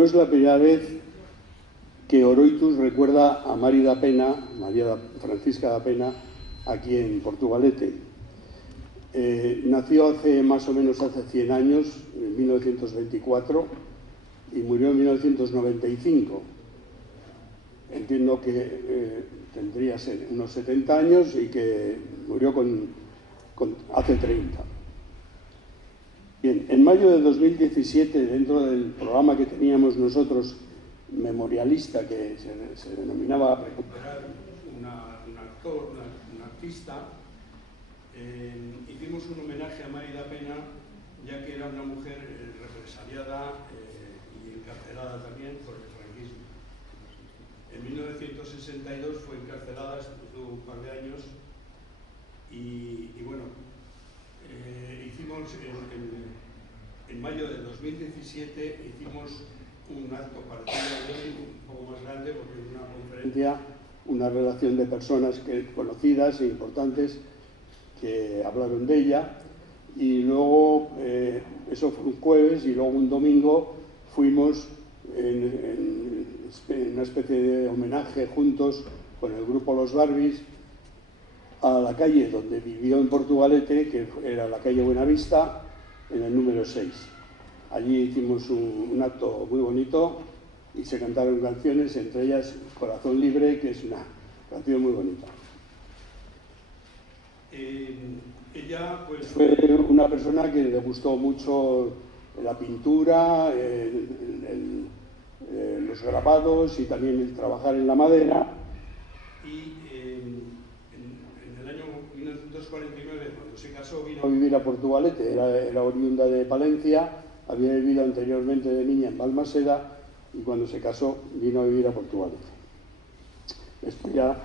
No es la primera vez que Oroitus recuerda a Mari da Pena, María Francisca da Pena, aquí en Portugalete. Nació más o menos hace 100 años, en 1924, y murió en 1995. Entiendo que tendría unos 70 años y que murió hace 30. Bien, en mayo de 2017, dentro del programa que teníamos nosotros, memorialista, que se denominaba Recuperar un actor, un artista, hicimos un homenaje a Mari da Pena, ya que era una mujer represaliada y encarcelada también por el franquismo. En 1962 fue encarcelada, estuvo un par de años, y bueno, hicimos en mayo de 2017 hicimos un acto parecido, un poco más grande, porque en una conferencia, una relación de personas conocidas e importantes que hablaron de ella, y luego, eso fue un jueves, y luego un domingo fuimos en una especie de homenaje juntos con el grupo Los Barbies a la calle donde vivió en Portugalete, que era la calle Buenavista, en el número 6. Allí hicimos un acto muy bonito y se cantaron canciones, entre ellas Corazón Libre, que es una canción muy bonita. Ella pues fue una persona que le gustó mucho la pintura, los grabados y también el trabajar en la madera. Y en el año 1949, cuando se casó, vino a vivir a Portugalete. Era oriunda de Palencia, había vivido anteriormente de niña en Balmaseda, y cuando se casó vino a vivir a Portugalete. Después ya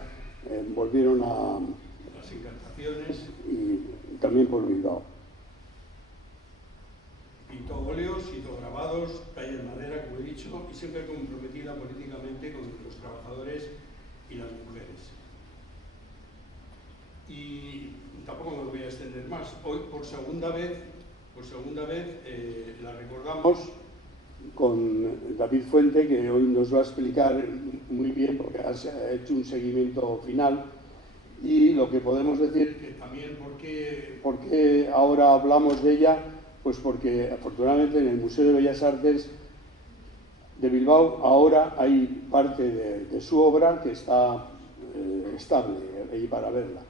volvieron a las encartaciones y también por Bilbao. Pintó óleos, hizo grabados, talla en madera, como he dicho, y siempre comprometida políticamente con los trabajadores y las mujeres. Y tampoco me voy a extender más. Hoy, por segunda vez la recordamos con David Fuente, que hoy nos va a explicar muy bien, porque ha hecho un seguimiento final. Y lo que podemos decir, que también, ¿por qué ahora hablamos de ella? Pues porque afortunadamente en el Museo de Bellas Artes de Bilbao ahora hay parte de su obra que está estable ahí para verla.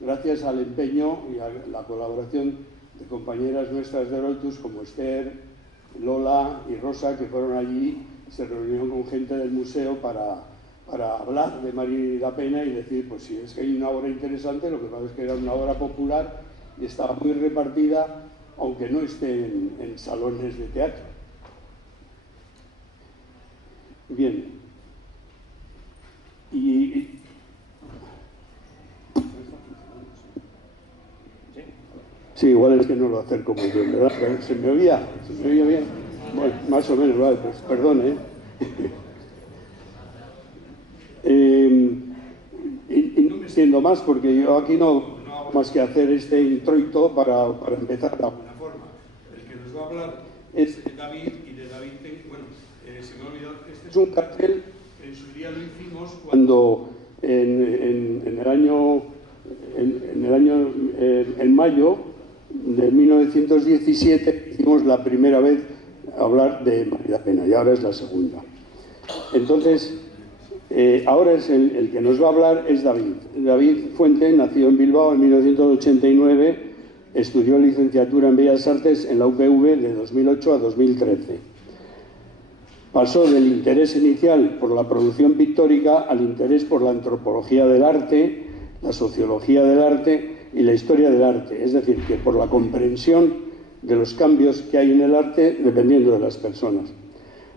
Gracias al empeño y a la colaboración de compañeras nuestras de Oroitus como Esther, Lola y Rosa, que fueron allí, se reunieron con gente del museo para hablar de Mari da Pena y decir, pues si es que hay una obra interesante, lo que pasa es que era una obra popular y estaba muy repartida, aunque no esté en salones de teatro. Bien. Sí, igual es que no lo acerco muy bien, ¿verdad? ¿Se me oía bien? Bueno, más o menos, vale, pues perdón, y no me extiendo más, porque yo aquí no hago más que hacer este introito para empezar de alguna forma. El que nos va a hablar es David, y de David, bueno, se me ha olvidado, este es un cartel, en su día lo hicimos cuando en mayo de 1917 hicimos la primera vez hablar de Mari da Pena, y ahora es la segunda. Entonces, ahora es el que nos va a hablar es David. David Fuente nació en Bilbao en 1989, estudió licenciatura en Bellas Artes en la UPV de 2008 a 2013. Pasó del interés inicial por la producción pictórica al interés por la antropología del arte, la sociología del arte y la historia del arte, es decir, que por la comprensión de los cambios que hay en el arte dependiendo de las personas.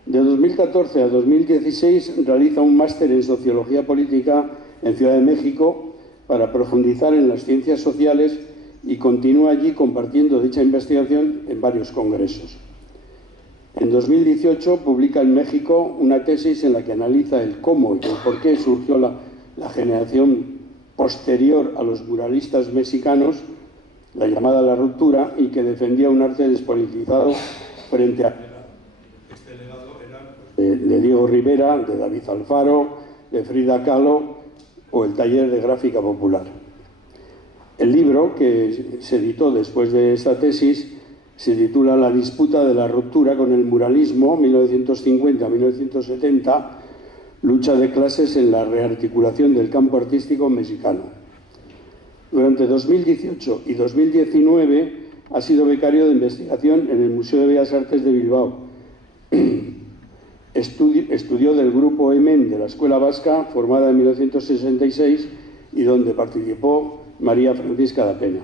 De 2014 a 2016 realiza un máster en Sociología Política en Ciudad de México para profundizar en las ciencias sociales y continúa allí compartiendo dicha investigación en varios congresos. En 2018 publica en México una tesis en la que analiza el cómo y el por qué surgió la generación posterior a los muralistas mexicanos, la llamada La Ruptura, y que defendía un arte despolitizado frente a... Este legado era de Diego Rivera, de David Alfaro, de Frida Kahlo o el taller de gráfica popular. El libro, que se editó después de esta tesis, se titula La disputa de la ruptura con el muralismo, 1950-1970, lucha de clases en la rearticulación del campo artístico mexicano. Durante 2018 y 2019 ha sido becario de investigación en el Museo de Bellas Artes de Bilbao. Estudió del Grupo EMEN de la Escuela Vasca, formada en 1966, y donde participó María Francisca da Pena.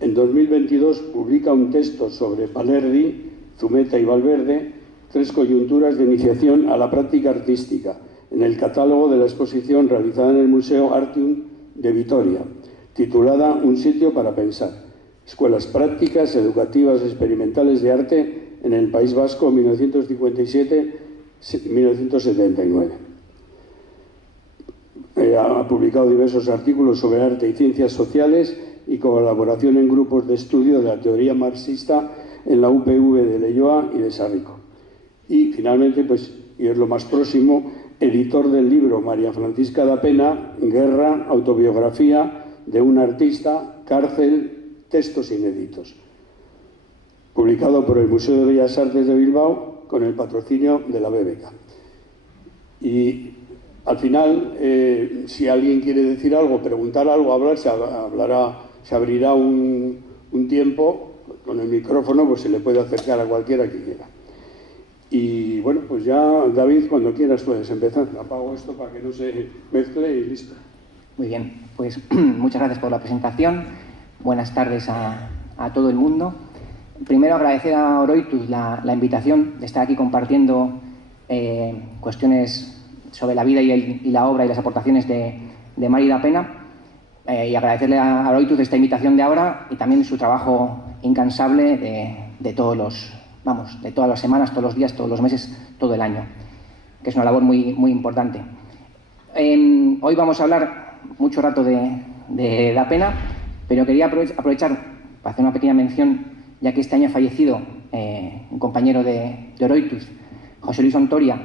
En 2022 publica un texto sobre Palerdi, Zumeta y Valverde, 3 coyunturas de iniciación a la práctica artística, en el catálogo de la exposición realizada en el Museo Artium de Vitoria, titulada Un sitio para pensar, escuelas prácticas, educativas, experimentales de arte en el País Vasco 1957-1979. Ha publicado diversos artículos sobre arte y ciencias sociales y colaboración en grupos de estudio de la teoría marxista en la UPV de Leioa y de Sarrico. Y finalmente, pues, y es lo más próximo, editor del libro María Francisca da Pena, Guerra, autobiografía de un artista, cárcel, textos inéditos. Publicado por el Museo de Bellas Artes de Bilbao con el patrocinio de la BBK. Y al final, si alguien quiere decir algo, preguntar algo, hablar, se abrirá un tiempo con el micrófono, pues se le puede acercar a cualquiera que quiera. Y bueno, pues ya, David, cuando quieras puedes empezar. Apago esto para que no se mezcle y listo. Muy bien, pues muchas gracias por la presentación. Buenas tardes a todo el mundo. Primero agradecer a Oroitus la invitación de estar aquí compartiendo cuestiones sobre la vida y la obra y las aportaciones de María da Pena, y agradecerle a Oroitus esta invitación de ahora y también su trabajo incansable de todas las semanas, todos los días, todos los meses, todo el año, que es una labor muy, muy importante. Hoy vamos a hablar mucho rato de da Pena, pero quería aprovechar para hacer una pequeña mención, ya que este año ha fallecido un compañero de Oroitus, José Luis Ontoria,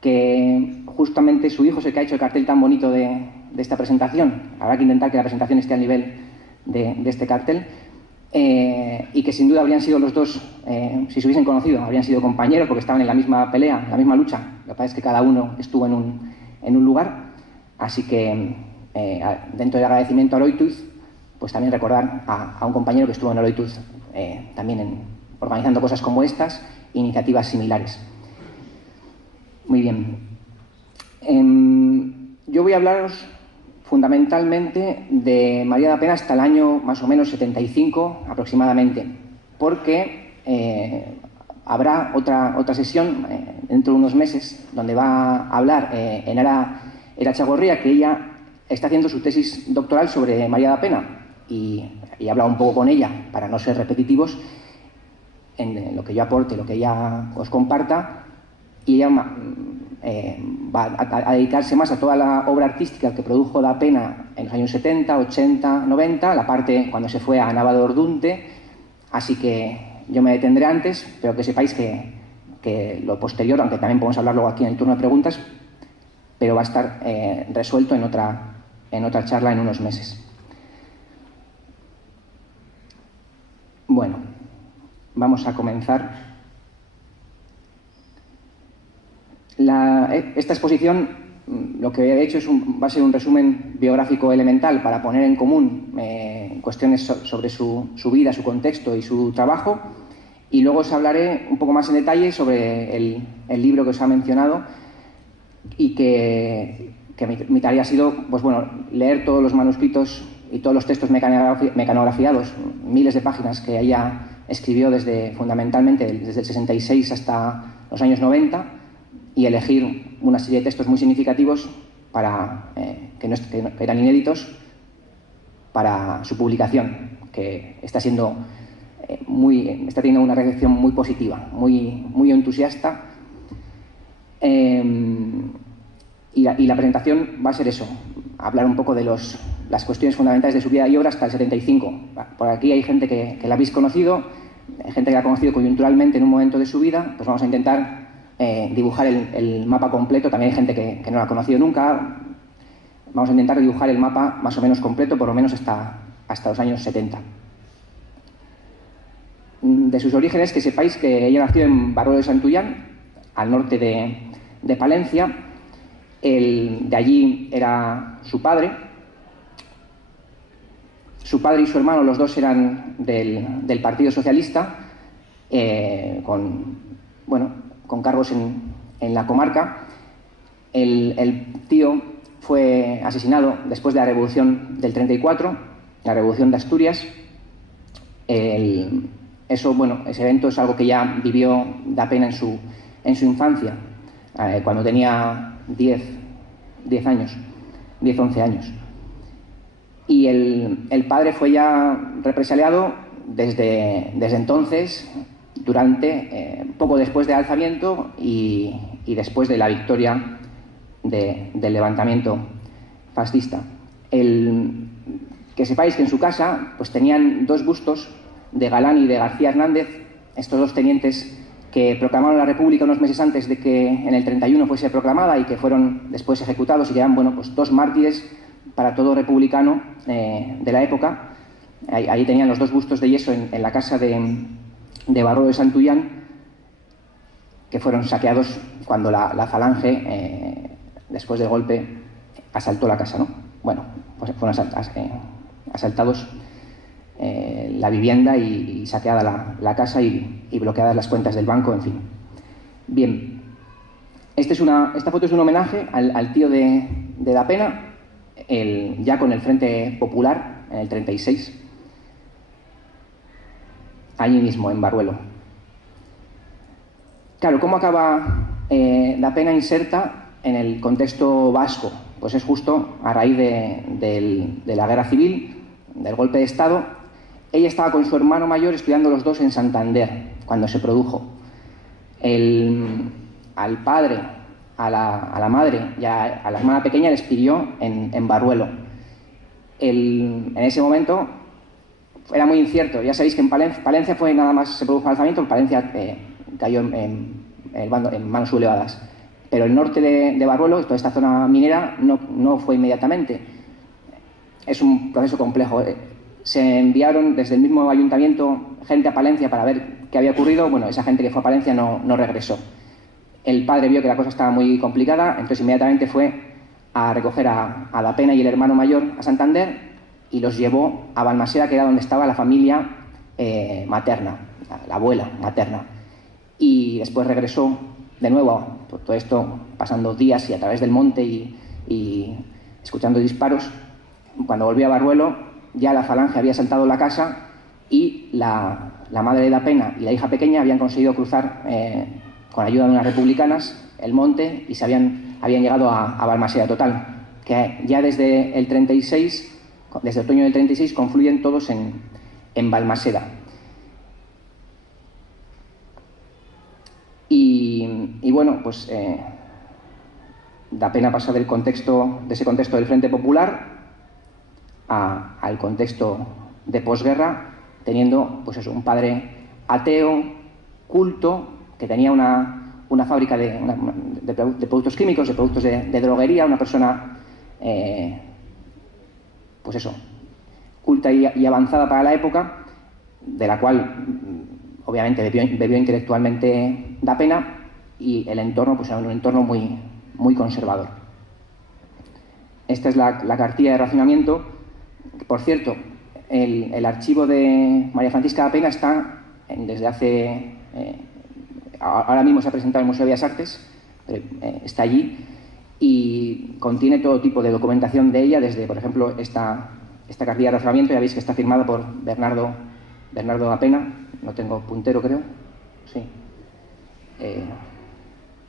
que justamente su hijo es el que ha hecho el cartel tan bonito de esta presentación. Habrá que intentar que la presentación esté al nivel de este cartel, y que sin duda habrían sido los dos, si se hubiesen conocido, habrían sido compañeros porque estaban en la misma pelea, en la misma lucha. Lo que pasa es que cada uno estuvo en un lugar. Así que, dentro del agradecimiento a Oroitus, pues también recordar a un compañero que estuvo en Oroitus también organizando cosas como estas, iniciativas similares. Muy bien. Yo voy a hablaros fundamentalmente de María da Pena hasta el año más o menos 75 aproximadamente, porque habrá otra sesión dentro de unos meses donde va a hablar Enara Erachagorria, que ella está haciendo su tesis doctoral sobre María da Pena, y he hablado un poco con ella para no ser repetitivos en lo que yo aporte, lo que ella os comparta, y ella va a dedicarse más a toda la obra artística que produjo da Pena en los años 70, 80, 90, la parte cuando se fue a Nava de Ordunte. Así que yo me detendré antes, pero que sepáis que lo posterior, aunque también podemos hablar luego aquí en el turno de preguntas, pero va a estar resuelto en otra charla en unos meses. Bueno, vamos a comenzar. Esta exposición, lo que he hecho va a ser un resumen biográfico elemental para poner en común cuestiones sobre su vida, su contexto y su trabajo, y luego os hablaré un poco más en detalle sobre el libro que os ha mencionado, y que mi tarea ha sido, pues bueno, leer todos los manuscritos y todos los textos mecanografiados, miles de páginas que ella escribió fundamentalmente desde el 66 hasta los años 90, y elegir una serie de textos muy significativos que eran inéditos para su publicación, que está teniendo una recepción muy positiva, muy entusiasta. Y la presentación va a ser eso, hablar un poco de las cuestiones fundamentales de su vida y obra hasta el 75. Por aquí hay gente que la habéis conocido, gente que la ha conocido coyunturalmente en un momento de su vida. Pues vamos a intentar dibujar el mapa completo. También hay gente que no lo ha conocido nunca. Vamos a intentar dibujar el mapa más o menos completo, por lo menos hasta los años 70. De sus orígenes, que sepáis que ella nació en Barruelo de Santullán, al norte de Palencia. De allí era su padre. Su padre y su hermano, los dos eran del Partido Socialista, con cargos en la comarca. El tío fue asesinado después de la Revolución del 34, la Revolución de Asturias. Ese evento es algo que ya vivió Da Pena en su infancia, cuando tenía 10 años, 10, 11 años. Y el padre fue ya represaliado desde entonces, poco después del alzamiento y después de la victoria del levantamiento fascista. Que sepáis que en su casa pues tenían dos bustos de Galán y de García Hernández, estos dos tenientes que proclamaron la República unos meses antes de que en el 31 fuese proclamada y que fueron después ejecutados, y que eran pues dos mártires para todo republicano de la época. Ahí tenían los dos bustos de yeso en la casa de Barruelo de Santullán, que fueron saqueados cuando la Falange, después del golpe, asaltó la casa, ¿no? Bueno, pues fueron asaltados la vivienda y saqueada la casa y bloqueadas las cuentas del banco, en fin. Bien, esta foto es un homenaje al tío de Da Pena, ya con el Frente Popular en el 36, allí mismo en Barruelo. Claro, ¿cómo acaba Da Pena inserta en el contexto vasco? Pues es justo a raíz de la guerra civil, del golpe de Estado. Ella estaba con su hermano mayor estudiando los dos en Santander cuando se produjo. Al padre, a la madre y a la hermana pequeña les pidió en Barruelo. En ese momento era muy incierto. Ya sabéis que en Palencia fue nada más se produjo el alzamiento, Palencia cayó en manos sublevadas. Pero el norte de Barruelo, toda esta zona minera, no fue inmediatamente. Es un proceso complejo. Se enviaron desde el mismo ayuntamiento gente a Palencia para ver qué había ocurrido. Bueno, esa gente que fue a Palencia no regresó. El padre vio que la cosa estaba muy complicada, entonces inmediatamente fue a recoger a Da Pena y el hermano mayor a Santander y los llevó a Balmaseda, que era donde estaba la familia materna, la abuela materna. Y después regresó de nuevo, todo esto pasando días y a través del monte y escuchando disparos. Cuando volvió a Barruelo, ya la Falange había asaltado la casa y la madre de Da Pena y la hija pequeña habían conseguido cruzar con ayuda de unas republicanas el monte y habían llegado a Balmaseda. Total, que ya desde el 36, desde el otoño del 36, confluyen todos en Balmaseda. Y bueno, pues Da Pena pasa de ese contexto del Frente Popular al contexto de posguerra, teniendo pues eso, un padre ateo, culto, que tenía una fábrica de productos químicos, de productos de droguería, una persona pues eso, culta y avanzada para la época, de la cual obviamente bebió intelectualmente Da Pena, y el entorno pues era un entorno muy conservador. Esta es la cartilla de racionamiento. Por cierto, el archivo de María Francisca Da Pena está desde hace... ahora mismo se ha presentado en el Museo de Bellas Artes, pero está allí, y contiene todo tipo de documentación de ella, desde, por ejemplo, esta cartilla de racionamiento. Ya veis que está firmada por Bernardo Da Pena, no tengo puntero, creo, sí.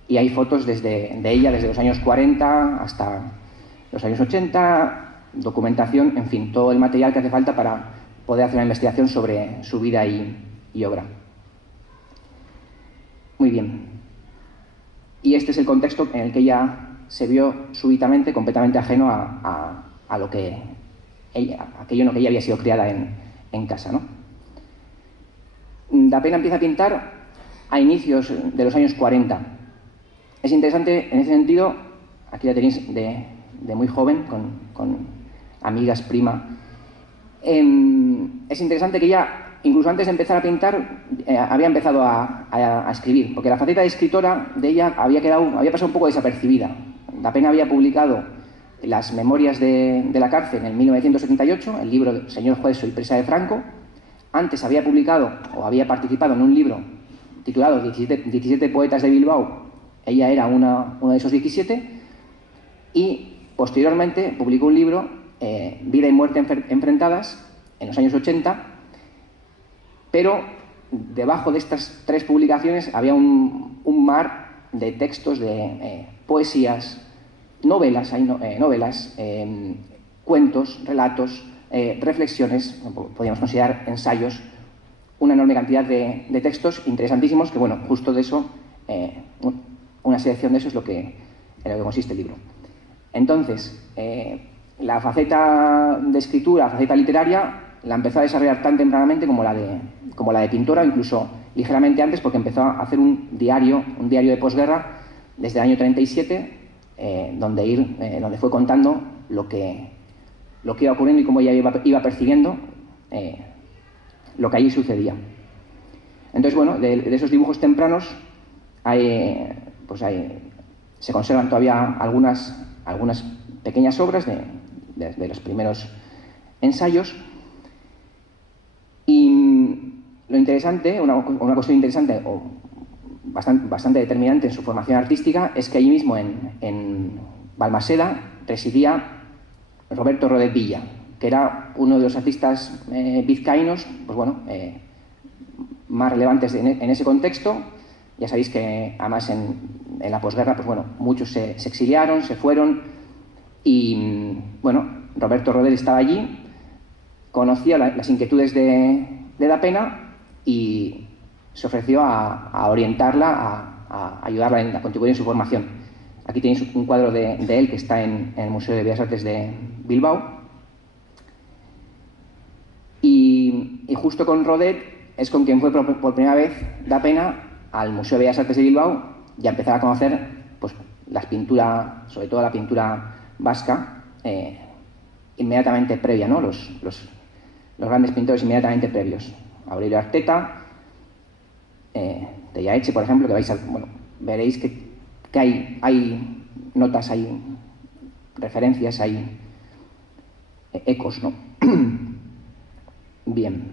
Y hay fotos de ella desde los años 40 hasta los años 80, documentación, en fin, todo el material que hace falta para poder hacer una investigación sobre su vida y obra. Muy bien. Y este es el contexto en el que ella se vio súbitamente completamente ajeno a lo que aquello en lo que ella había sido criada en casa, ¿no? Da Pena empieza a pintar a inicios de los años 40. Es interesante en ese sentido, aquí la tenéis de muy joven, con amigas, prima. Es interesante que ella, incluso antes de empezar a pintar, había empezado a escribir, porque la faceta de escritora de ella había pasado un poco desapercibida. Da Pena había publicado las memorias de la cárcel en 1978, el libro Señor juez, soy presa de Franco. Antes había publicado o había participado en un libro titulado 17 poetas de Bilbao. Ella era uno de esos 17. Y posteriormente publicó un libro, Vida y muerte enfrentadas, en los años 80. Pero debajo de estas 3 publicaciones había un mar de textos, de poesías, novelas, cuentos, relatos, reflexiones, podríamos considerar ensayos, una enorme cantidad de textos interesantísimos que, bueno, justo de eso, una selección de eso es en lo que consiste el libro. Entonces, la faceta de escritura, la faceta literaria, la empezó a desarrollar tan tempranamente como la de pintora, incluso ligeramente antes, porque empezó a hacer un diario de posguerra desde el año 37, donde fue contando lo que iba ocurriendo y cómo ella iba percibiendo lo que allí sucedía. Entonces, bueno, de esos dibujos tempranos se conservan todavía algunas pequeñas obras de los primeros ensayos. Y lo interesante, una cuestión interesante o bastante determinante en su formación artística, es que allí mismo en Balmaseda residía Roberto Rodet Villa, que era uno de los artistas vizcaínos, pues bueno, más relevantes en ese contexto. Ya sabéis que además en la posguerra, pues bueno, muchos se exiliaron, se fueron, y bueno, Roberto Rodet estaba allí, conocía las inquietudes de Da Pena y se ofreció a orientarla, a ayudarla a contribuir en su formación. Aquí tenéis un cuadro de él que está en el Museo de Bellas Artes de Bilbao. Y justo con Rodet es con quien fue por primera vez Da Pena al Museo de Bellas Artes de Bilbao y a empezar a conocer pues, las pinturas, sobre todo la pintura vasca, inmediatamente previa, ¿no? Los grandes pintores inmediatamente previos. Aurelio Arteta, de Yaeche, por ejemplo, que veréis que hay notas, hay referencias, hay ecos, ¿no? Bien.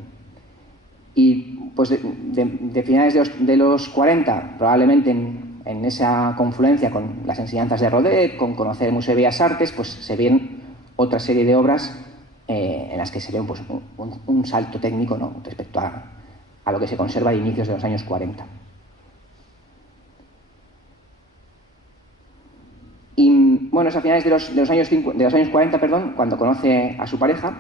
Y pues de finales de los 40, probablemente en esa confluencia con las enseñanzas de Rodet, con conocer el Museo de Bellas Artes, pues se ven otra serie de obras en las que se ve pues, un salto técnico, ¿no? Respecto a lo que se conserva a inicios de los años 40. Y bueno, es a finales de los años 40, cuando conoce a su pareja,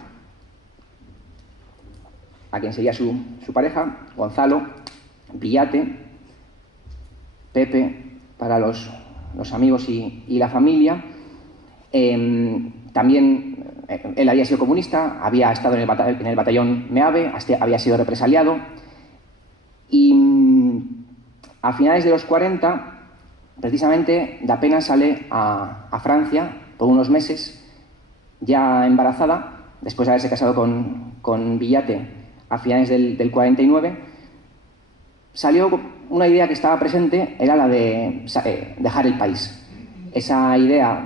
a quien sería su pareja, Gonzalo Villate, Pepe para los amigos y la familia. También él había sido comunista, había estado en el batallón Meave, había sido represaliado, y a finales de los 40, precisamente, Da Pena sale a Francia por unos meses, ya embarazada, después de haberse casado con Villate a finales del 49. Salió una idea que estaba presente, era la de dejar el país. Esa idea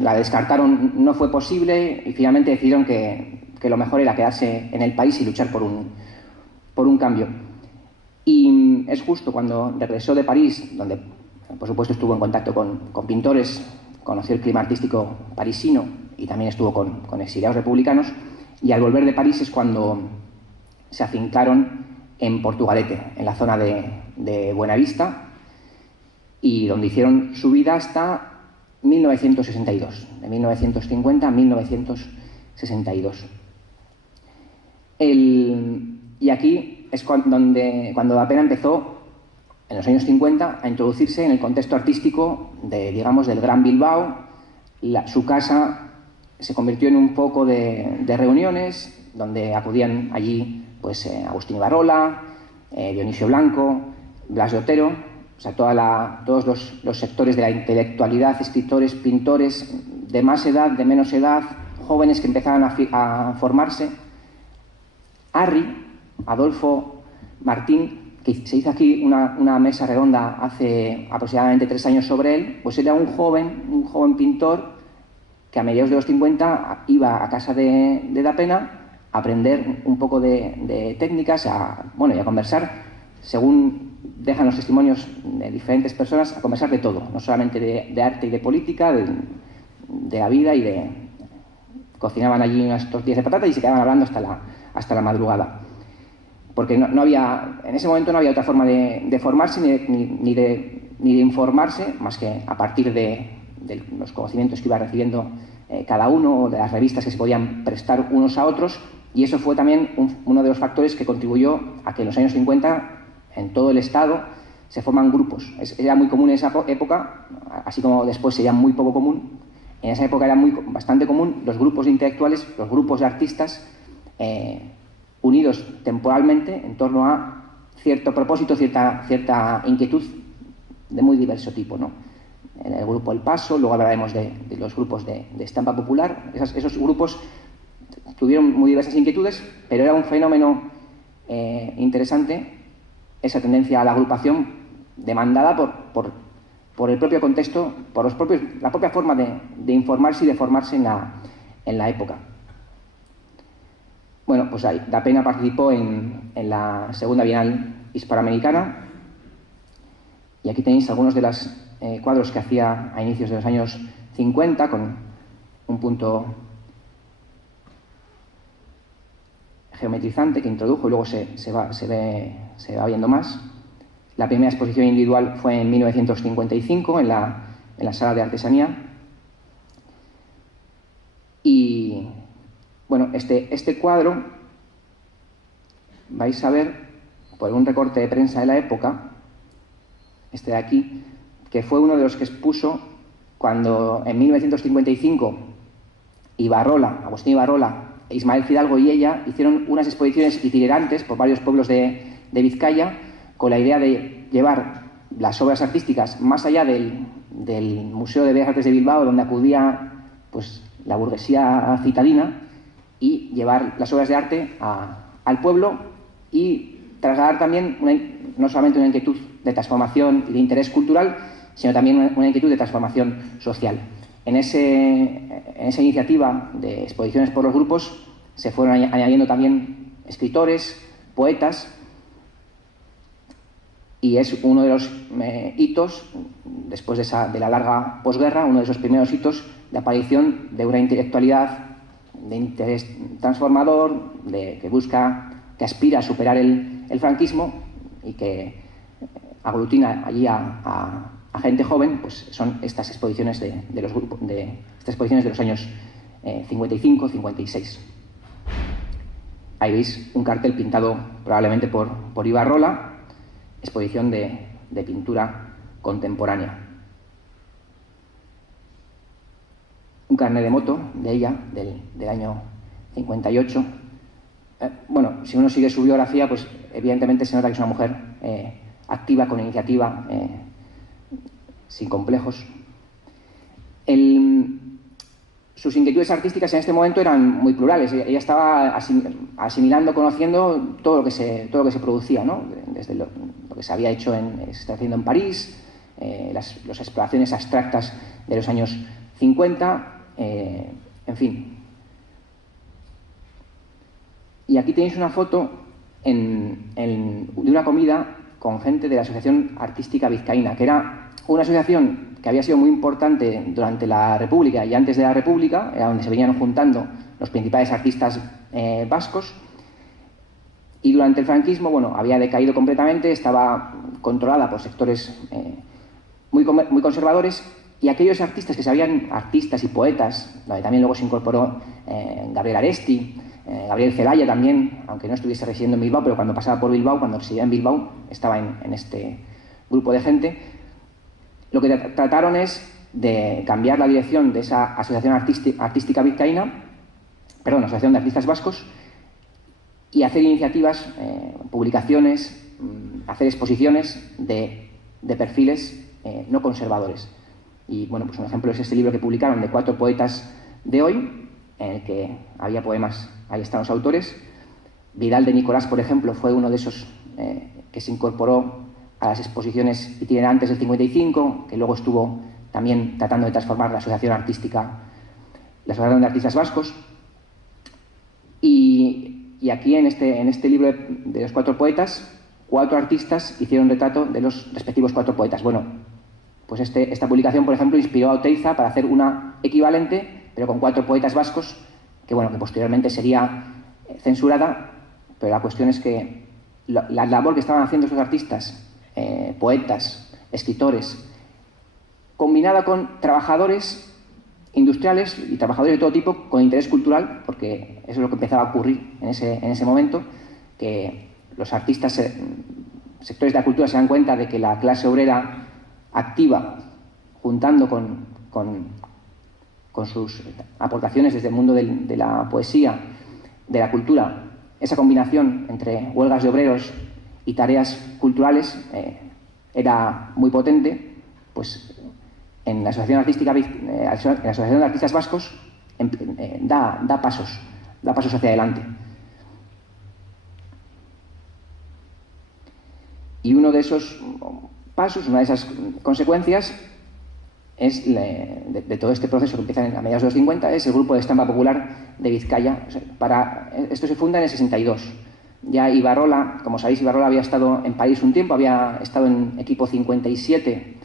la descartaron, no fue posible, y finalmente decidieron que lo mejor era quedarse en el país y luchar por un cambio. Y es justo cuando regresó de París, donde por supuesto estuvo en contacto con pintores, conoció el clima artístico parisino y también estuvo con exiliados republicanos, y al volver de París es cuando se afincaron en Portugalete, en la zona de Buenavista, y donde hicieron su vida hasta 1962, de 1950 a 1962. Y aquí es cuando Da Pena empezó, en los años 50, a introducirse en el contexto artístico del Gran Bilbao. Su casa se convirtió en un foco de reuniones, donde acudían allí pues, Agustín Ibarrola, Dionisio Blanco, Blas de Otero, o sea, todos los sectores de la intelectualidad, escritores, pintores, de más edad, de menos edad, jóvenes que empezaban a formarse. Adolfo Martín, que se hizo aquí una mesa redonda hace aproximadamente 3 años sobre él, pues era un joven pintor que a mediados de los 50 iba a casa de Da Pena a aprender un poco de técnicas, y a conversar, según dejan los testimonios de diferentes personas, a conversar de todo, no solamente de arte y de política, de la vida, cocinaban allí unas tortillas de patata y se quedaban hablando hasta la madrugada. Porque no había, en ese momento no había otra forma de formarse ni de informarse, más que a partir de los conocimientos que iba recibiendo cada uno, o de las revistas que se podían prestar unos a otros, y eso fue también uno de los factores que contribuyó a que en los años 50, en todo el Estado, se forman grupos. Era muy común en esa época, así como después sería muy poco común. En esa época era bastante común los grupos de intelectuales, los grupos de artistas, unidos temporalmente en torno a cierto propósito, cierta inquietud de muy diverso tipo, ¿no? En el grupo El Paso, luego hablaremos de los grupos de estampa popular. Esos grupos tuvieron muy diversas inquietudes, pero era un fenómeno interesante esa tendencia a la agrupación demandada por el propio contexto, por la propia forma de informarse y de formarse en la época. Bueno, pues ahí, Da Pena participó en la Segunda Bienal Hispanoamericana, y aquí tenéis algunos de los cuadros que hacía a inicios de los años 50, con un punto geometrizante que introdujo y luego se va viendo más. La primera exposición individual fue en 1955 en la Sala de Artesanía. Y bueno, este cuadro vais a ver por un recorte de prensa de la época, este de aquí, que fue uno de los que expuso cuando en 1955 Agustín Ibarrola, Ismael Fidalgo y ella hicieron unas exposiciones itinerantes por varios pueblos de Vizcaya, con la idea de llevar las obras artísticas más allá del Museo de Bellas Artes de Bilbao, donde acudía pues la burguesía citadina, y llevar las obras de arte al pueblo y trasladar también no solamente una inquietud de transformación y de interés cultural, sino también una inquietud de transformación social. En esa iniciativa de exposiciones por los grupos se fueron añadiendo también escritores, poetas, y es uno de los hitos, después de la larga posguerra, uno de esos primeros hitos de aparición de una intelectualidad de interés transformador, que aspira a superar el franquismo y que aglutina allí a gente joven. Pues son estas exposiciones de los grupos, estas exposiciones de los años 55-56. Ahí veis un cartel pintado probablemente por Ibarrola, exposición de pintura contemporánea. Un carnet de moto de ella, del año 58. Bueno, si uno sigue su biografía, pues evidentemente se nota que es una mujer activa, con iniciativa, sin complejos. Sus inquietudes artísticas en este momento eran muy plurales. Ella estaba asimilando, conociendo todo lo que se producía, ¿no? Desde lo que se había hecho se está haciendo en París, las exploraciones abstractas de los años 50, en fin. Y aquí tenéis una foto de una comida con gente de la Asociación Artística Vizcaína, que era una asociación que había sido muy importante durante la República y antes de la República, era donde se venían juntando los principales artistas vascos, y durante el franquismo, bueno, había decaído completamente, estaba controlada por sectores muy conservadores, y aquellos artistas artistas y poetas, donde también luego se incorporó Gabriel Aresti, Gabriel Celaya también, aunque no estuviese residiendo en Bilbao, pero cuando pasaba por Bilbao, cuando residía en Bilbao, estaba en este grupo de gente. Lo que trataron es de cambiar la dirección de esa Asociación Artística Vizcaína, Asociación de Artistas Vascos, y hacer iniciativas, publicaciones, hacer exposiciones de de perfiles no conservadores. Y bueno, pues un ejemplo es este libro que publicaron de 4 poetas de hoy, en el que había poemas, ahí están los autores. Vidal de Nicolás, por ejemplo, fue uno de esos que se incorporó a las exposiciones itinerantes del 55, que luego estuvo también tratando de transformar la Asociación Artística, la Asociación de Artistas Vascos. Y aquí en este libro de los 4 poetas, 4 artistas hicieron retrato de los respectivos 4 poetas. Bueno, pues esta publicación, por ejemplo, inspiró a Oteiza para hacer una equivalente, pero con 4 poetas vascos, que bueno, que posteriormente sería censurada, pero la cuestión es que la labor que estaban haciendo esos artistas, poetas, escritores, combinada con trabajadores industriales y trabajadores de todo tipo con interés cultural, porque eso es lo que empezaba a ocurrir en ese momento, que los artistas, sectores de la cultura se dan cuenta de que la clase obrera activa, juntando con sus aportaciones desde el mundo de la poesía, de la cultura, esa combinación entre huelgas de obreros y tareas culturales era muy potente. Pues en la Asociación Artística, en la Asociación de Artistas Vascos da pasos hacia adelante. Y uno de esos pasos, una de esas consecuencias es de todo este proceso que empieza a mediados de los 50, es el Grupo de Estampa Popular de Vizcaya. Esto se funda en el 62. Ya Ibarrola, como sabéis, Ibarrola había estado en París un tiempo, había estado en Equipo 57,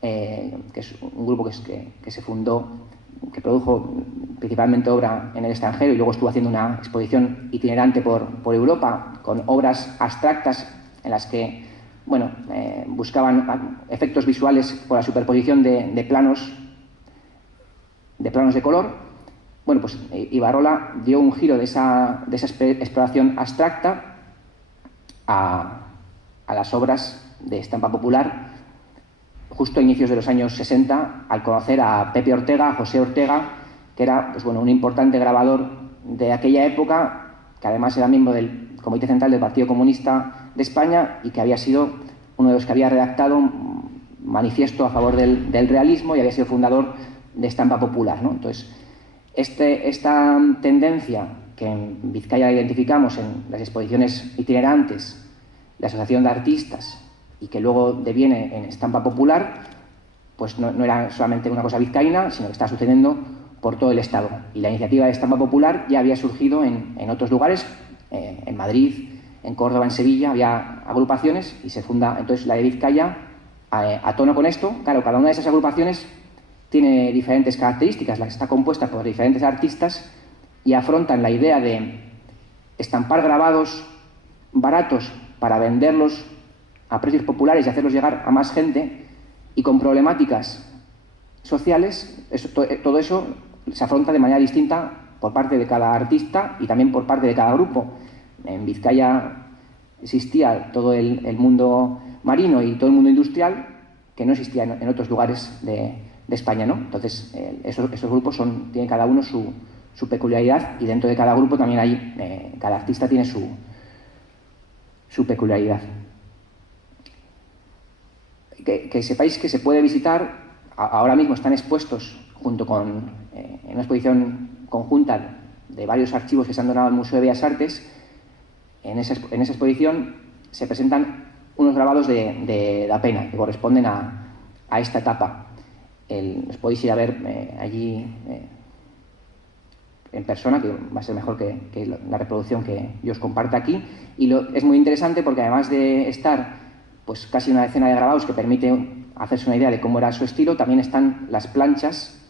que es un grupo que se fundó, que produjo principalmente obra en el extranjero y luego estuvo haciendo una exposición itinerante por Europa con obras abstractas en las que, bueno, buscaban efectos visuales por la superposición de planos de color. Bueno, pues Ibarrola dio un giro de esa exploración abstracta a las obras de estampa popular justo a inicios de los años 60, al conocer a Pepe Ortega, a José Ortega, que era, pues bueno, un importante grabador de aquella época, que además era miembro del Comité Central del Partido Comunista de España y que había sido uno de los que había redactado un manifiesto a favor del realismo y había sido fundador de Estampa Popular, ¿no? Entonces, esta tendencia que en Vizcaya identificamos en las exposiciones itinerantes, la Asociación de Artistas, y que luego deviene en Estampa Popular, pues no era solamente una cosa vizcaína, sino que está sucediendo por todo el Estado. Y la iniciativa de Estampa Popular ya había surgido en otros lugares, en Madrid, en Córdoba, en Sevilla, había agrupaciones y se funda entonces la de Vizcaya a tono con esto. Claro, cada una de esas agrupaciones tiene diferentes características, la que está compuesta por diferentes artistas y afrontan la idea de estampar grabados baratos para venderlos a precios populares y hacerlos llegar a más gente, y con problemáticas sociales. Todo eso se afronta de manera distinta por parte de cada artista y también por parte de cada grupo. En Vizcaya existía todo el mundo marino y todo el mundo industrial que no existía en otros lugares de España, ¿no? Entonces, esos grupos tienen cada uno su peculiaridad, y dentro de cada grupo también hay, cada artista tiene su peculiaridad. Que sepáis que se puede visitar, ahora mismo están expuestos junto con en una exposición conjunta de varios archivos que se han donado al Museo de Bellas Artes. En esa exposición se presentan unos grabados de Da Pena que corresponden a esta etapa. Los podéis ir a ver allí en persona, que va a ser mejor que la reproducción que yo os comparto aquí. Y es muy interesante porque además de estar pues casi una decena de grabados que permite hacerse una idea de cómo era su estilo, también están las planchas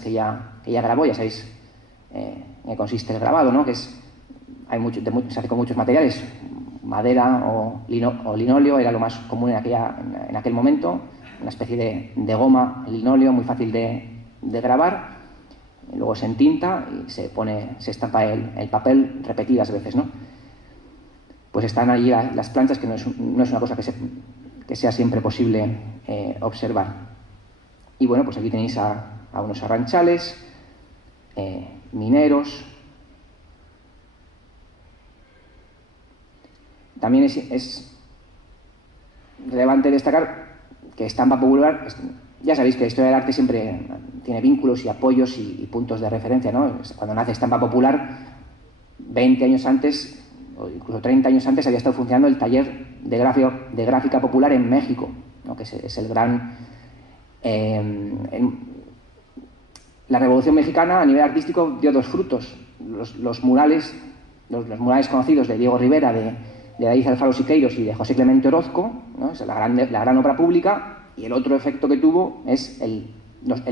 que ella grabó. Ya sabéis en qué consiste el grabado, ¿no? Que se hace con muchos materiales, madera o linóleo, era lo más común en aquel momento, una especie de goma, linóleo, muy fácil de grabar. Luego se entinta y se estampa el papel repetidas veces, ¿no? Pues están allí las planchas, que no es una cosa que sea siempre posible observar. Y bueno, pues aquí tenéis a unos arranchales, mineros. También es relevante destacar que Estampa Popular, ya sabéis que la historia del arte siempre tiene vínculos y apoyos y puntos de referencia, ¿no? Cuando nace Estampa Popular, 20 años antes, o incluso 30 años antes, había estado funcionando el taller de gráfica popular en México, ¿no? Que es el gran... la Revolución Mexicana, a nivel artístico, dio dos frutos. Los murales conocidos de Diego Rivera, de David Alfaro Siqueiros y de José Clemente Orozco, ¿no? Es la gran obra pública, y el otro efecto que tuvo es el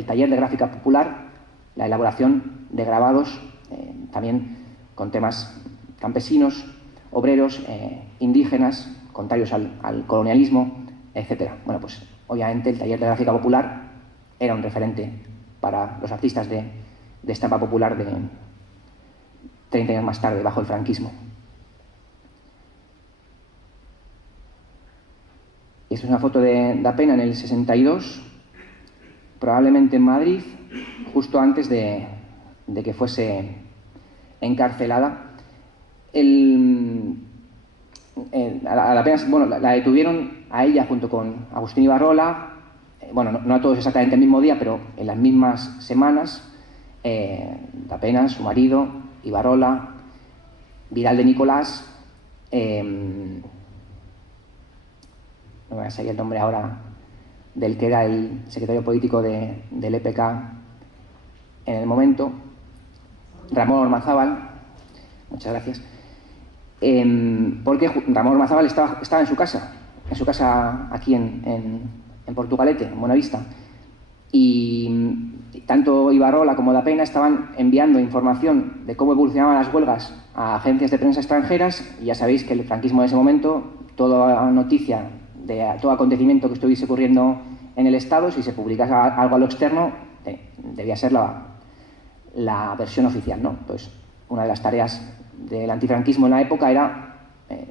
taller de gráfica popular, la elaboración de grabados, también con temas campesinos, obreros, indígenas, contrarios al colonialismo, etc. Bueno, pues obviamente el taller de gráfica popular era un referente para los artistas de Estampa Popular de 30 años más tarde, bajo el franquismo. Y esta es una foto de Da Pena en el 62, probablemente en Madrid, justo antes de que fuese encarcelada. A Da Pena, bueno, la detuvieron a ella junto con Agustín Ibarrola, bueno, no a todos exactamente el mismo día, pero en las mismas semanas. Da Pena, su marido, Ibarrola, Vidal de Nicolás, no me va a salir el nombre ahora del que era el secretario político del EPK en el momento, Ramón Ormazábal, muchas gracias, porque Ramón Ormazábal estaba en su casa aquí en Portugalete, en Buenavista, y tanto Ibarrola como Da Pena estaban enviando información de cómo evolucionaban las huelgas a agencias de prensa extranjeras, y ya sabéis que el franquismo en ese momento, toda noticia de todo acontecimiento que estuviese ocurriendo en el Estado, si se publicase algo a lo externo, debía ser la versión oficial, ¿no? Pues una de las tareas del antifranquismo en la época era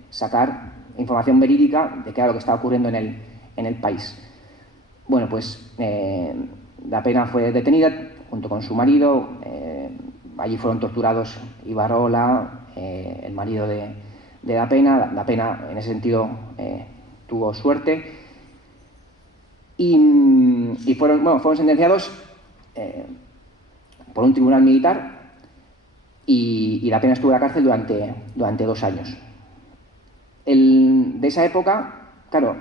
sacar información verídica de qué era lo que estaba ocurriendo en el país. Bueno, pues Da Pena fue detenida junto con su marido. Allí fueron torturados Ibarrola, el marido de Da Pena. Da Pena, en ese sentido, tuvo suerte. Y fueron sentenciados por un tribunal militar, y Da Pena estuvo en la cárcel durante 2 años. De esa época, claro,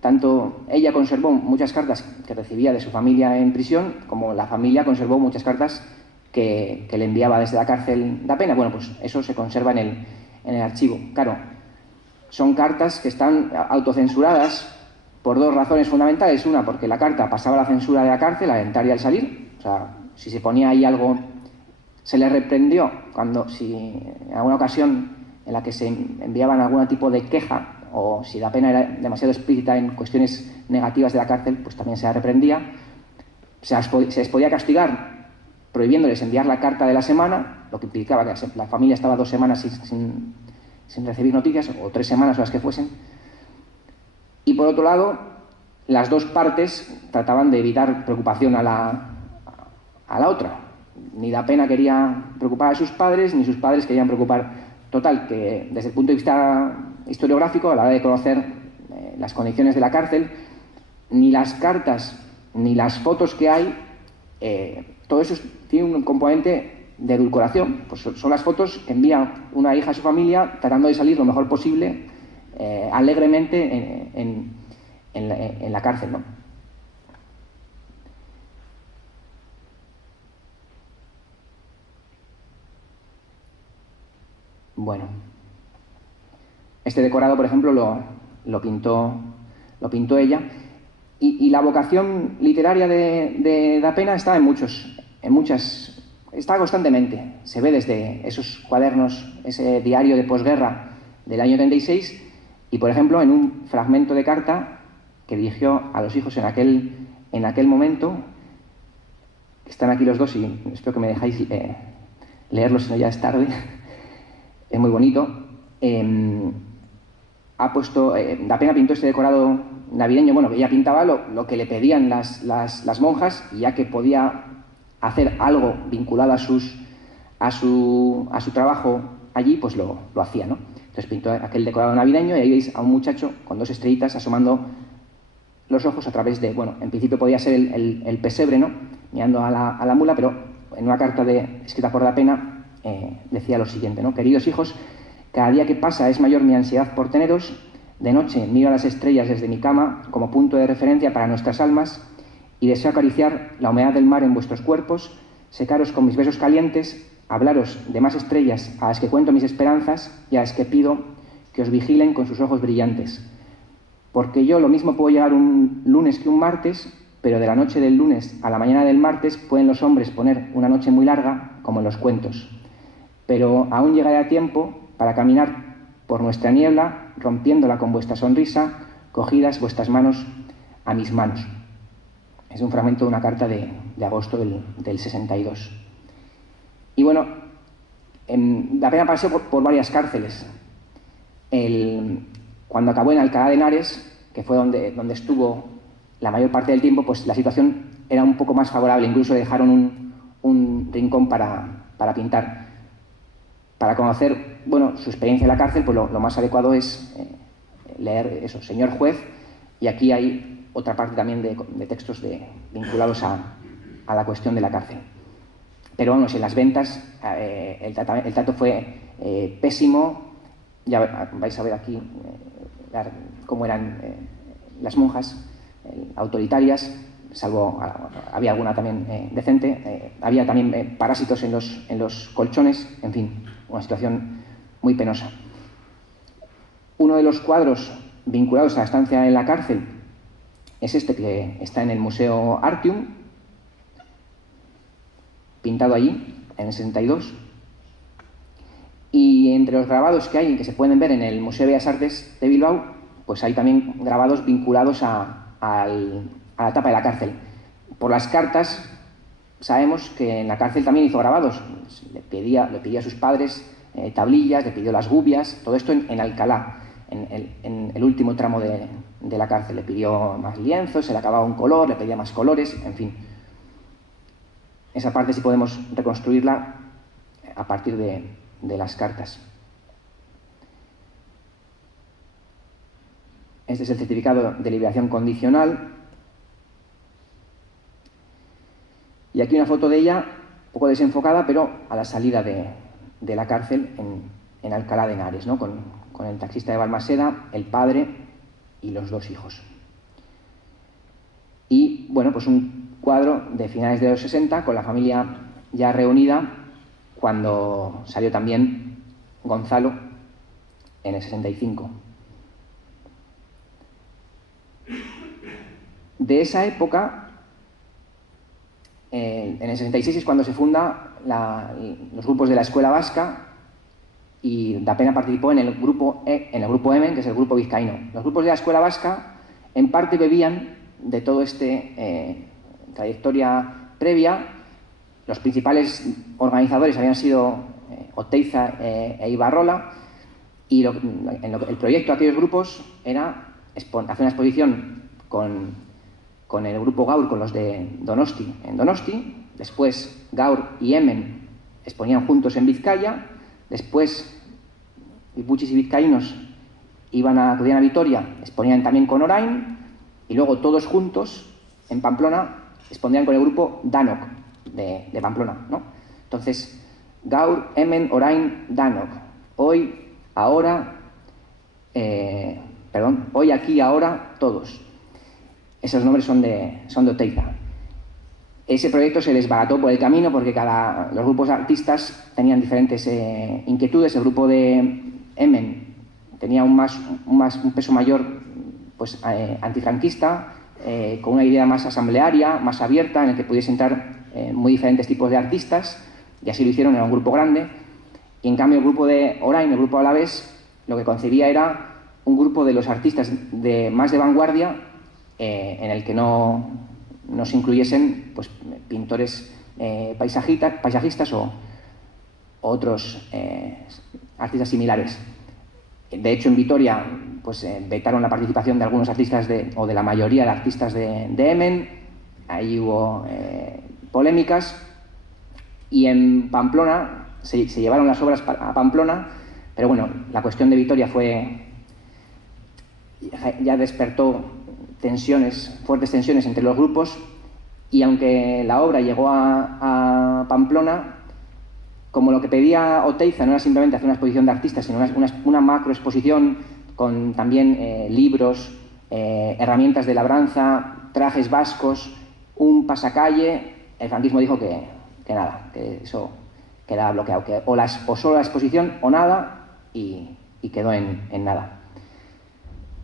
tanto ella conservó muchas cartas que recibía de su familia en prisión, como la familia conservó muchas cartas que le enviaba desde la cárcel Da Pena. Bueno, pues eso se conserva en el archivo. Claro, son cartas que están autocensuradas por 2 razones fundamentales. Una, porque la carta pasaba la censura de la cárcel al entrar y al salir. O sea, si se ponía ahí algo, se le reprendió si en alguna ocasión en la que se enviaban algún tipo de queja, o si Da Pena era demasiado explícita en cuestiones negativas de la cárcel, pues también se la reprendía. Se les podía castigar prohibiéndoles enviar la carta de la semana, lo que implicaba que la familia estaba 2 semanas sin recibir noticias, o 3 semanas o las que fuesen. Y por otro lado, las 2 partes trataban de evitar preocupación a la otra. Ni Da Pena quería preocupar a sus padres, ni sus padres querían preocupar. Total, que desde el punto de vista historiográfico, a la hora de conocer las condiciones de la cárcel, ni las cartas ni las fotos que hay, todo eso tiene un componente de edulcoración. Pues son las fotos que envía una hija a su familia tratando de salir lo mejor posible, alegremente en la cárcel, ¿no? Bueno, este decorado, por ejemplo, lo pintó ella, y la vocación literaria de Da Pena está está constantemente. Se ve desde esos cuadernos, ese diario de posguerra del año 36, y por ejemplo en un fragmento de carta que dirigió a los hijos en aquel momento. Están aquí los 2 y espero que me dejáis leerlos, si no ya es tarde. Es muy bonito. Da Pena pintó este decorado navideño. Bueno, ella pintaba lo que le pedían las monjas, y ya que podía hacer algo vinculado a su trabajo allí, pues lo hacía, ¿no? Entonces pintó aquel decorado navideño y ahí veis a un muchacho con 2 estrellitas asomando los ojos a través de, bueno, en principio podía ser el pesebre, ¿no?, mirando a la mula, pero en una carta escrita por Da Pena decía lo siguiente, ¿no? Queridos hijos, cada día que pasa es mayor mi ansiedad por teneros. De noche miro a las estrellas desde mi cama como punto de referencia para nuestras almas y deseo acariciar la humedad del mar en vuestros cuerpos, secaros con mis besos calientes, hablaros de más estrellas a las que cuento mis esperanzas y a las que pido que os vigilen con sus ojos brillantes. Porque yo lo mismo puedo llegar un lunes que un martes, pero de la noche del lunes a la mañana del martes pueden los hombres poner una noche muy larga, como en los cuentos. Pero aún llegaré a tiempo para caminar por nuestra niebla, rompiéndola con vuestra sonrisa, cogidas vuestras manos a mis manos. Es un fragmento de una carta de agosto del 62. Y bueno, Da Pena pasó por varias cárceles. Cuando acabó en Alcalá de Henares, que fue donde estuvo la mayor parte del tiempo, pues la situación era un poco más favorable. Incluso dejaron un rincón para pintar. Para conocer, bueno, su experiencia en la cárcel, pues lo más adecuado es leer eso, Señor Juez, y aquí hay otra parte también de textos vinculados a la cuestión de la cárcel. Pero vamos, en las ventas el trato fue pésimo. Ya vais a ver aquí cómo eran las monjas autoritarias, salvo había alguna también decente. Había también parásitos en los colchones, en fin, una situación muy penosa. Uno de los cuadros vinculados a la estancia en la cárcel es este que está en el Museo Artium, pintado allí en el 62. Y entre los grabados que hay, que se pueden ver en el Museo de Bellas Artes de Bilbao, pues hay también grabados vinculados a la etapa de la cárcel. Por las cartas sabemos que en la cárcel también hizo grabados. Le pedía a sus padres tablillas, le pidió las gubias, todo esto en Alcalá, en el último tramo de la cárcel. Le pidió más lienzos, se le acababa un color, le pedía más colores, en fin. Esa parte sí podemos reconstruirla a partir de las cartas. Este es el certificado de liberación condicional. Y aquí una foto de ella, un poco desenfocada, pero a la salida de la cárcel en Alcalá de Henares, ¿no? Con el taxista de Balmaseda, el padre y los 2 hijos. Y, bueno, pues un cuadro de finales de los 60, con la familia ya reunida, cuando salió también Gonzalo en el 65. De esa época, en el 66 es cuando se funda los grupos de la Escuela Vasca, y Da Pena participó en el grupo EMEN, que es el grupo vizcaíno. Los grupos de la Escuela Vasca en parte bebían de todo trayectoria previa. Los principales organizadores habían sido Oteiza e Ibarrola, y el proyecto de aquellos grupos era hacer una exposición con el grupo Gaur, con los de Donosti, en Donosti. Después Gaur y Emen exponían juntos en Vizcaya. Después guipúchis y vizcaínos acudían a Vitoria, exponían también con Orain, y luego todos juntos en Pamplona expondrían con el grupo Danok de Pamplona, ¿no? Entonces, Gaur, Emen, Orain, Danok. Hoy, aquí, ahora, todos. Esos nombres son de Oteiza. Ese proyecto se desbarató por el camino porque los grupos de artistas tenían diferentes inquietudes. El grupo de Emen tenía un peso mayor, pues, antifranquista, con una idea más asamblearia, más abierta, en el que pudiesen entrar muy diferentes tipos de artistas, y así lo hicieron, era un grupo grande. Y en cambio el grupo de Orain, el grupo Alavés, lo que concebía era un grupo de los artistas más de vanguardia, en el que no se incluyesen, pues, pintores paisajistas o otros artistas similares. De hecho, en Vitoria, pues, vetaron la participación de algunos artistas o de la mayoría de artistas de Emen. Ahí hubo polémicas, y en Pamplona se llevaron las obras a Pamplona, Pero bueno, la cuestión de Vitoria ya despertó fuertes tensiones entre los grupos, y aunque la obra llegó a Pamplona, como lo que pedía Oteiza no era simplemente hacer una exposición de artistas, sino una macroexposición con también libros, herramientas de labranza, trajes vascos, un pasacalle, el franquismo dijo que nada, que eso quedaba bloqueado, que o solo la exposición o nada, y quedó en nada.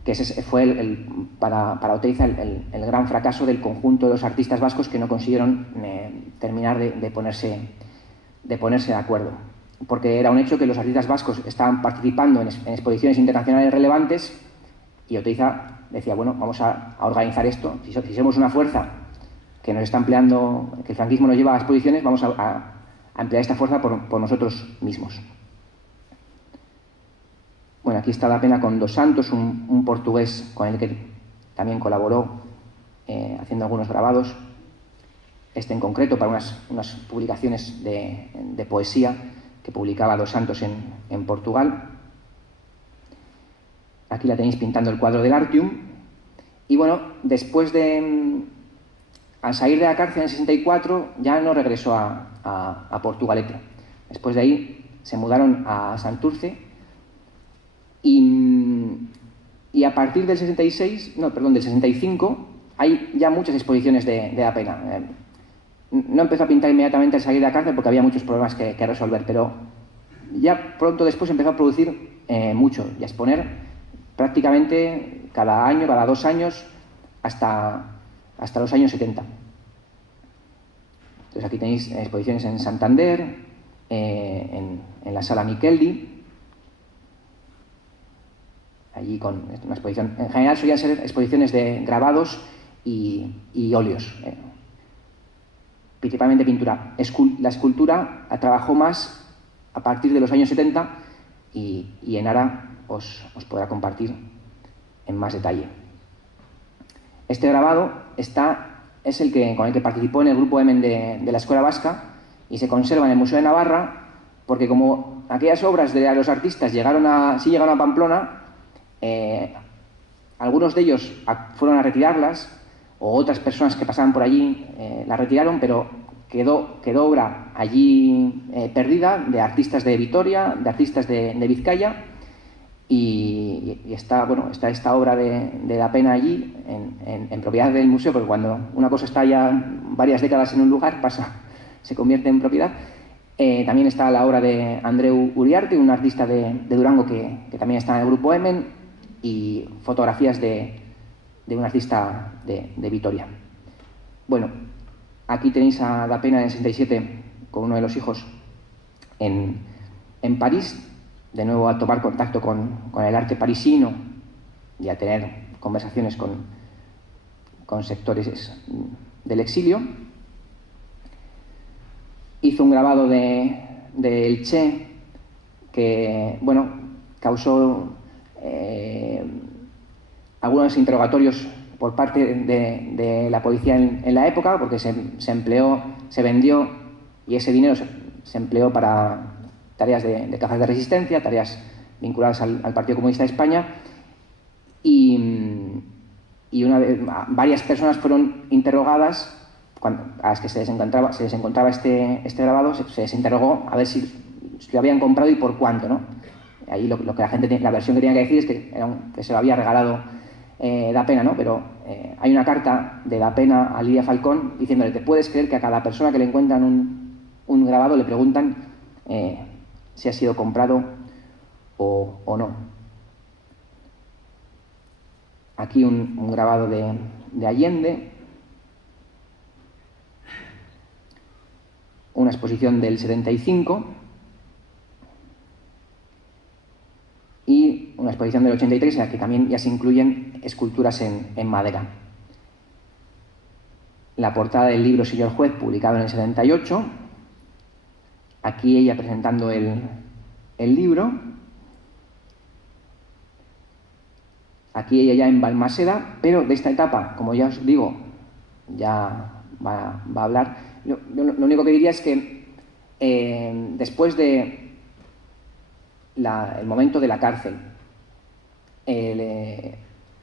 Que ese fue para Oteiza el gran fracaso del conjunto de los artistas vascos, que no consiguieron terminar de ponerse de acuerdo, porque era un hecho que los artistas vascos estaban participando en exposiciones internacionales relevantes, y Oteiza decía, bueno, vamos a organizar esto. Si somos una fuerza que nos está empleando, que el franquismo nos lleva a exposiciones, vamos a emplear esta fuerza por nosotros mismos. Bueno, aquí está Da Pena con Dos Santos, un portugués con el que también colaboró haciendo algunos grabados. Este en concreto para unas publicaciones de poesía que publicaba Dos Santos en Portugal. Aquí la tenéis pintando el cuadro del Artium. Y bueno, después al salir de la cárcel en el 64, ya no regresó a Portugalete. Después de ahí se mudaron a Santurce, y a partir del 65 hay ya muchas exposiciones de Da Pena. No empezó a pintar inmediatamente al salir de la cárcel porque había muchos problemas que resolver, pero ya pronto después empezó a producir mucho y a exponer prácticamente cada año, cada 2 años, hasta los años 70. Entonces aquí tenéis exposiciones en Santander, en la Sala Miqueldi, allí con una exposición. En general solían ser exposiciones de grabados y óleos. Principalmente pintura. La escultura trabajó más a partir de los años 70, y Enara os podrá compartir en más detalle. Este grabado es con el que participó en el grupo Emen de la Escuela Vasca, y se conserva en el Museo de Navarra, porque como aquellas obras de los artistas llegaron a Pamplona, algunos de ellos fueron a retirarlas, o otras personas que pasaban por allí la retiraron, pero quedó obra allí perdida, de artistas de Vitoria, de artistas de Vizcaya, y está esta obra de Da Pena allí en propiedad del museo, porque cuando una cosa está ya varias décadas en un lugar, se convierte en propiedad. También está la obra de Andreu Uriarte, un artista de Durango que también está en el grupo Emen, y fotografías de un artista de Vitoria. Bueno, aquí tenéis a Da Pena en el 67 con uno de los hijos en París, de nuevo a tomar contacto con el arte parisino y a tener conversaciones con sectores del exilio. Hizo un grabado de Elche que, bueno, causó algunos interrogatorios por parte de la policía en la época, porque se vendió, y ese dinero se empleó para tareas de cajas de resistencia, tareas vinculadas al Partido Comunista de España, y varias personas fueron interrogadas a las que se les encontraba este grabado. Se les interrogó a ver si lo habían comprado y por cuánto, ¿no? Ahí lo que la versión que tenía que decir es que se lo había regalado Da Pena, ¿no? Pero hay una carta de Da Pena a Lidia Falcón diciéndole: ¿te puedes creer que a cada persona que le encuentran un grabado le preguntan si ha sido comprado o no? Aquí un grabado de Allende, una exposición del 75 y una exposición del 83 en la que también ya se incluyen esculturas en madera. La portada del libro Señor Juez, publicado en el 78, aquí ella presentando el libro, aquí ella ya en Balmaseda, pero de esta etapa, como ya os digo, ya va a hablar. Lo único que diría es que después de el momento de la cárcel.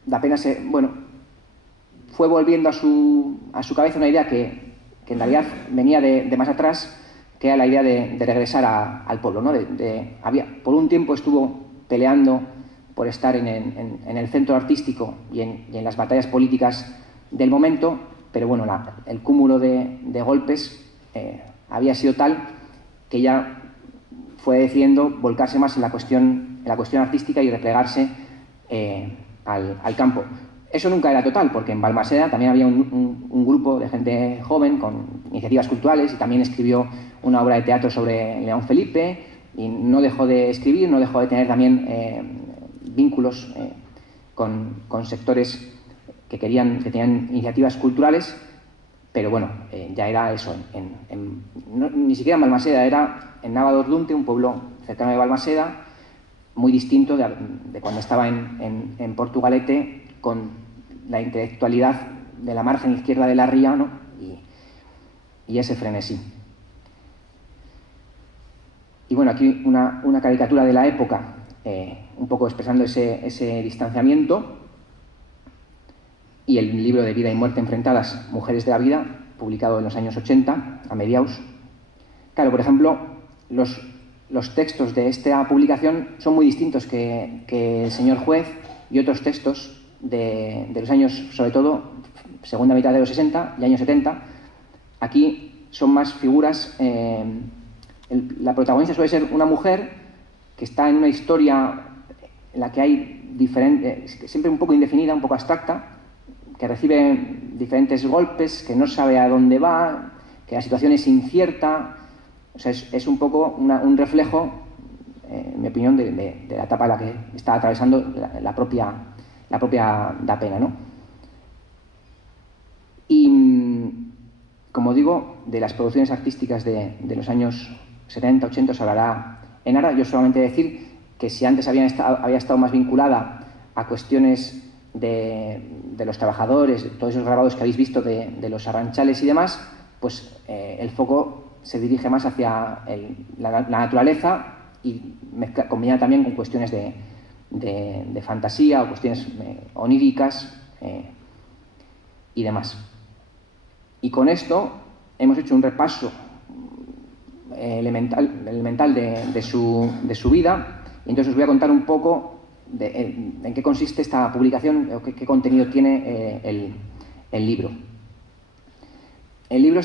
Da pena fue volviendo a su cabeza una idea que en realidad venía de más atrás, que era la idea de regresar al pueblo, ¿no? Por un tiempo estuvo peleando por estar en el centro artístico y en las batallas políticas del momento, pero bueno, el cúmulo de golpes había sido tal que ya fue decidiendo volcarse más en la cuestión artística y replegarse al campo. Eso nunca era total, porque en Balmaseda también había un grupo de gente joven con iniciativas culturales y también escribió una obra de teatro sobre León Felipe y no dejó de escribir, no dejó de tener también vínculos con sectores que tenían iniciativas culturales, pero bueno, ya era eso, ni siquiera en Balmaseda, era en Nava d'Ordunte, un pueblo cercano de Balmaseda, muy distinto de cuando estaba en Portugalete, con la intelectualidad de la margen izquierda de la ría, ¿no? y ese frenesí. Y bueno, aquí una caricatura de la época, un poco expresando ese distanciamiento, y el libro de Vida y Muerte enfrentadas, Mujeres de la Vida, publicado en los años 80, a mediados. Claro, por ejemplo, los textos de esta publicación son muy distintos que El señor juez y otros textos de los años, sobre todo, segunda mitad de los 60 y años 70. Aquí son más figuras. La protagonista suele ser una mujer que está en una historia en la que hay siempre un poco indefinida, un poco abstracta, que recibe diferentes golpes, que no sabe a dónde va, que la situación es incierta. O sea, es un poco un reflejo, en mi opinión, de la etapa en la que está atravesando la propia Da Pena, ¿no? Y, como digo, de las producciones artísticas de los años 70, 80 se hablará en Ara. Yo solamente decir que si antes había estado más vinculada a cuestiones de los trabajadores, todos esos grabados que habéis visto de los arranchales y demás, pues el foco se dirige más hacia la naturaleza y combinada también con cuestiones de fantasía o cuestiones oníricas y demás. Y con esto hemos hecho un repaso elemental de su vida, y entonces os voy a contar un poco en qué consiste esta publicación o qué contenido tiene el libro. El libro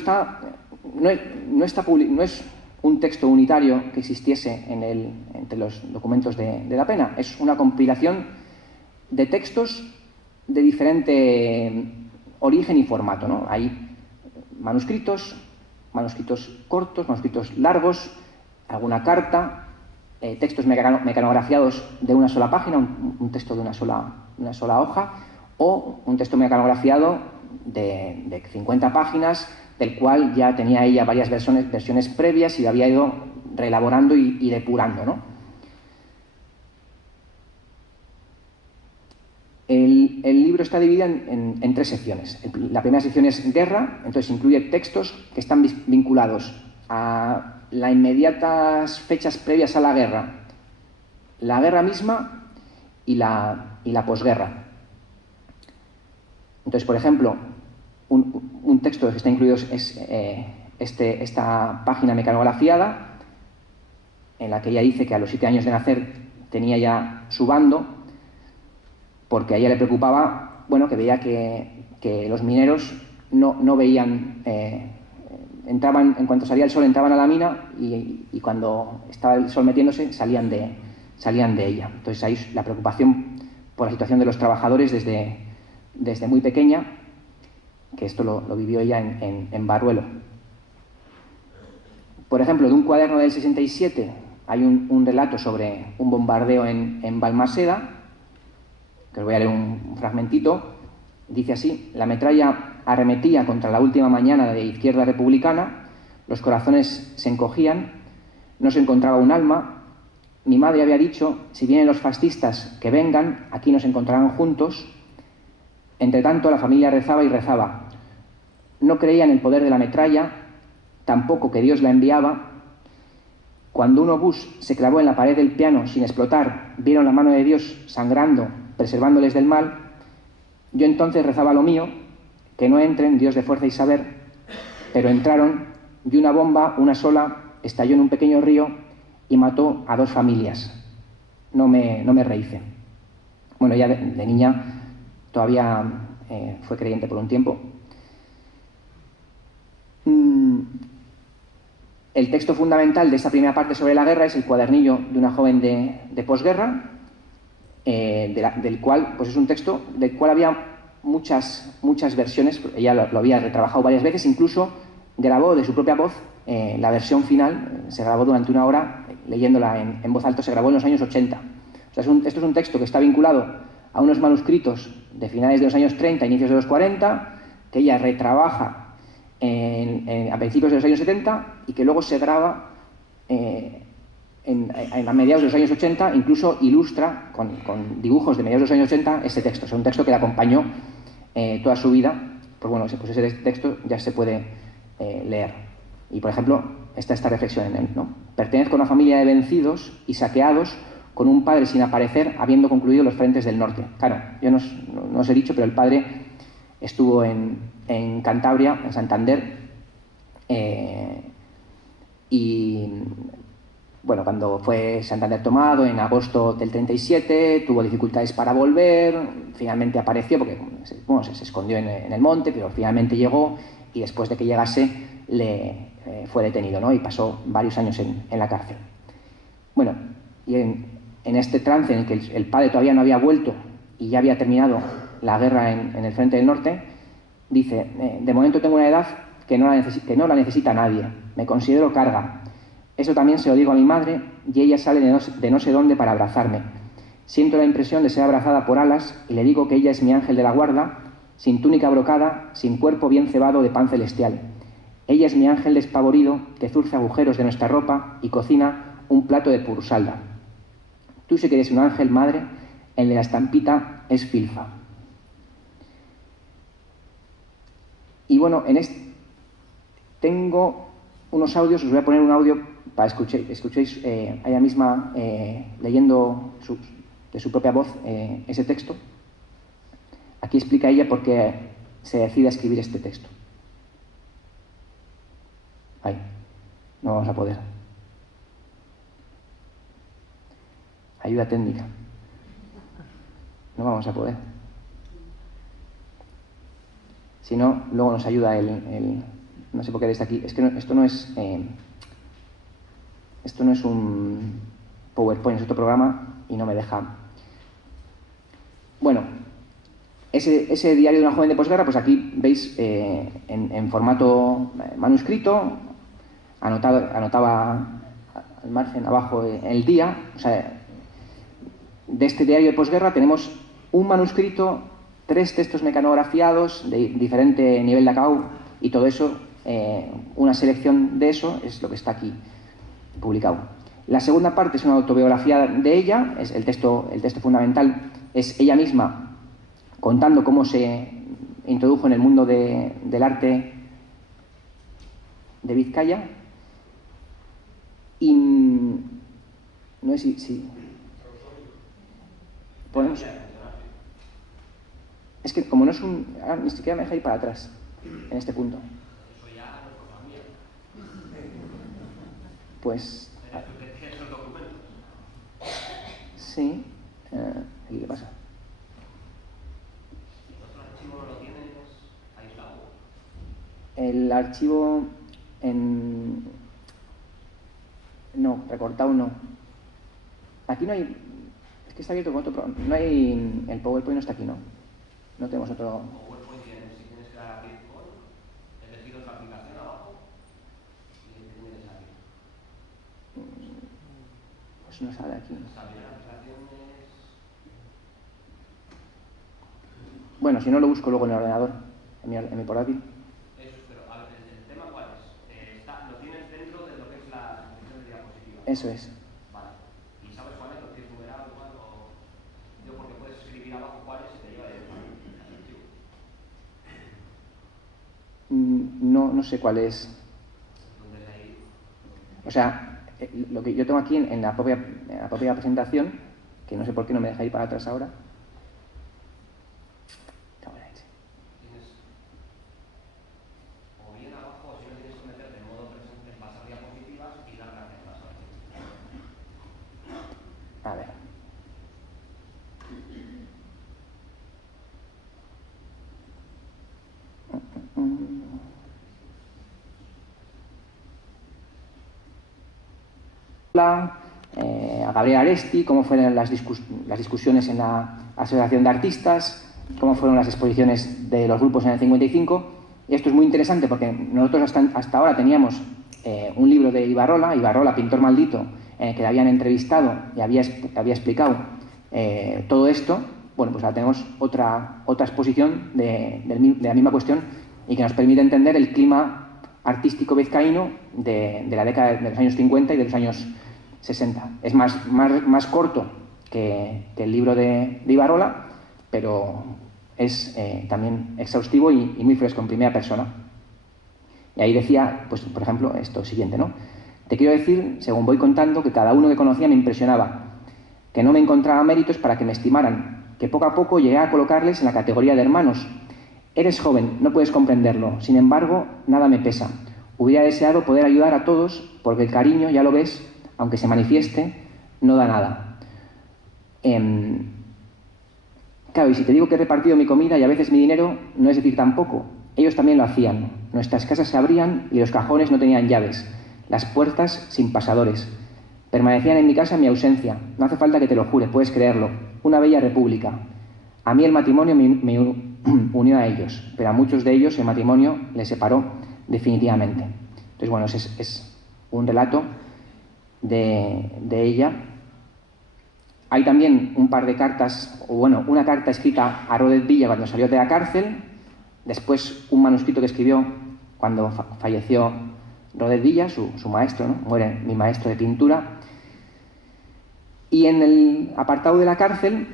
no es un texto unitario que existiese entre los documentos de Da Pena. Es una compilación de textos de diferente origen y formato, ¿no? Hay manuscritos cortos, manuscritos largos, alguna carta, textos mecanografiados de una sola página, un texto de una sola hoja, o un texto mecanografiado de 50 páginas, del cual ya tenía ella varias versiones previas y lo había ido reelaborando y depurando, ¿no? El libro está dividido en tres secciones. La primera sección es guerra, entonces incluye textos que están vinculados a las inmediatas fechas previas a la guerra misma y la posguerra. Entonces, por ejemplo, un texto que está incluido es esta página mecanografiada, en la que ella dice que a los 7 años de nacer tenía ya su bando, porque a ella le preocupaba, bueno, que veía que los mineros no veían, entraban, en cuanto salía el sol entraban a la mina y cuando estaba el sol metiéndose salían de ella. Entonces ahí la preocupación por la situación de los trabajadores desde muy pequeña, que esto lo vivió ella en Barruelo. Por ejemplo, de un cuaderno del 67 hay un relato sobre un bombardeo en Balmaseda, que os voy a leer un fragmentito. Dice así: la metralla arremetía contra la última mañana de Izquierda Republicana, los corazones se encogían, no se encontraba un alma. Mi madre había dicho, si vienen los fascistas, que vengan, aquí nos encontrarán juntos. Entre tanto, la familia rezaba y rezaba. No creía en el poder de la metralla, tampoco que Dios la enviaba. Cuando un obús se clavó en la pared del piano sin explotar, vieron la mano de Dios sangrando, preservándoles del mal. Yo entonces rezaba lo mío, que no entren, Dios de fuerza y saber, pero entraron y una bomba, una sola, estalló en un pequeño río y mató a 2 familias. No me rehice. Bueno, ya de niña todavía fue creyente por un tiempo. El texto fundamental de esta primera parte sobre la guerra es el cuadernillo de una joven de posguerra, del cual, pues es un texto del cual había muchas versiones. Ella lo había retrabajado varias veces, incluso grabó de su propia voz la versión final, se grabó durante 1 hora, leyéndola en voz alta, se grabó en los años 80. O sea, esto es un texto que está vinculado a unos manuscritos de finales de los años 30, inicios de los 40, que ella retrabaja a principios de los años 70 y que luego se graba a mediados de los años 80, incluso ilustra con dibujos de mediados de los años 80 ese texto. Es un texto que le acompañó toda su vida. Pues bueno, pues ese texto ya se puede leer. Y por ejemplo, está esta reflexión en él, ¿no? Pertenezco a una familia de vencidos y saqueados, con un padre sin aparecer, habiendo concluido los frentes del norte. Claro, yo no os he dicho, pero el padre estuvo en Cantabria, en Santander, y bueno, cuando fue Santander tomado en agosto del 37, tuvo dificultades para volver, finalmente apareció, porque bueno, se escondió en el monte, pero finalmente llegó, y después de que llegase fue detenido, ¿no? Y pasó varios años en la cárcel. Bueno, y en este trance en el que el padre todavía no había vuelto y ya había terminado la guerra en el frente del norte, dice: de momento tengo una edad que no la necesita nadie, me considero carga. Eso también se lo digo a mi madre y ella sale de no sé dónde para abrazarme. Siento la impresión de ser abrazada por alas y le digo que ella es mi ángel de la guarda, sin túnica brocada, sin cuerpo bien cebado de pan celestial. Ella es mi ángel despavorido que zurce agujeros de nuestra ropa y cocina un plato de pursalda. Tú sí que eres un ángel, madre, el de la estampita es filfa. Y bueno, tengo unos audios, os voy a poner un audio para que escuchéis a ella misma leyendo de su propia voz ese texto. Aquí explica ella por qué se decide a escribir este texto. Ahí, no vamos a poder. Ayuda técnica. No vamos a poder. Si no, luego nos ayuda no sé por qué está aquí. Es que esto no es un PowerPoint, es otro programa y no me deja. Bueno, ese diario de una joven de posguerra, pues aquí veis en formato manuscrito, anotaba al margen abajo el día. O sea, de este diario de posguerra tenemos un manuscrito, 3 textos mecanografiados de diferente nivel de acabado, y todo eso, una selección de eso es lo que está aquí publicado. La segunda parte es una autobiografía de ella, es el texto fundamental es ella misma contando cómo se introdujo en el mundo del arte de Vizcaya. Y no sé si podemos. Es que como no es un... ni siquiera me deja ir para atrás en este punto. Pues... sí. ¿Y qué pasa? El archivo no, recortado no. Aquí no hay... Es que está abierto con otro programa. No hay... El PowerPoint no está aquí, ¿no? No tenemos otro... PowerPoint tienes, si tienes que dar a clic con, elegido la aplicación abajo y tienes aquí. Pues no sale aquí. Bueno, si no lo busco luego en el ordenador, en mi portátil. Eso, pero a ver, ¿el tema cuál es? ¿Lo tienes dentro de lo que es la sección de diapositivas? Eso es. Vale. ¿Y sabes cuál es? ¿Lo tienes numerado igual? Digo, porque puedes escribir abajo cuál es y te lleva directamente al archivo. No sé cuál es. ¿Dónde es ahí? O sea, lo que yo tengo aquí en la propia presentación, que no sé por qué no me deja ir para atrás ahora. Tienes o bien abajo, o si no tienes que meterte en modo presente, en pasar diapositivas y darle a pasar. A ver. A Gabriel Aresti, cómo fueron las discusiones en la Asociación de Artistas, cómo fueron las exposiciones de los grupos en el 55. Y esto es muy interesante porque nosotros hasta ahora teníamos un libro de Ibarrola, Pintor Maldito, en el que le habían entrevistado y había explicado todo esto. Bueno, pues ahora tenemos otra exposición de la misma cuestión y que nos permite entender el clima artístico vizcaíno de la década de los años 50 y de los años 60. Es más corto que el libro de Ibarrola, pero es también exhaustivo y muy fresco, en primera persona. Y ahí decía, pues, por ejemplo, esto siguiente, ¿no? Te quiero decir, según voy contando, que cada uno que conocía me impresionaba, que no me encontraba méritos para que me estimaran, que poco a poco llegué a colocarles en la categoría de hermanos. Eres joven, no puedes comprenderlo, sin embargo, nada me pesa. Hubiera deseado poder ayudar a todos, porque el cariño, ya lo ves, aunque se manifieste, no da nada. Claro, y si te digo que he repartido mi comida y a veces mi dinero, no es decir tampoco. Ellos también lo hacían. Nuestras casas se abrían y los cajones no tenían llaves, las puertas sin pasadores. Permanecían en mi casa en mi ausencia. No hace falta que te lo jure, puedes creerlo. Una bella república. A mí el matrimonio me unió a ellos, pero a muchos de ellos el matrimonio les separó definitivamente. Entonces, bueno, es un relato de ella. Hay también un par de cartas, o bueno, una carta escrita a Rodet Villa cuando salió de la cárcel, después un manuscrito que escribió cuando falleció Rodet Villa, su maestro, ¿no? Muere mi maestro de pintura. Y en el apartado de la cárcel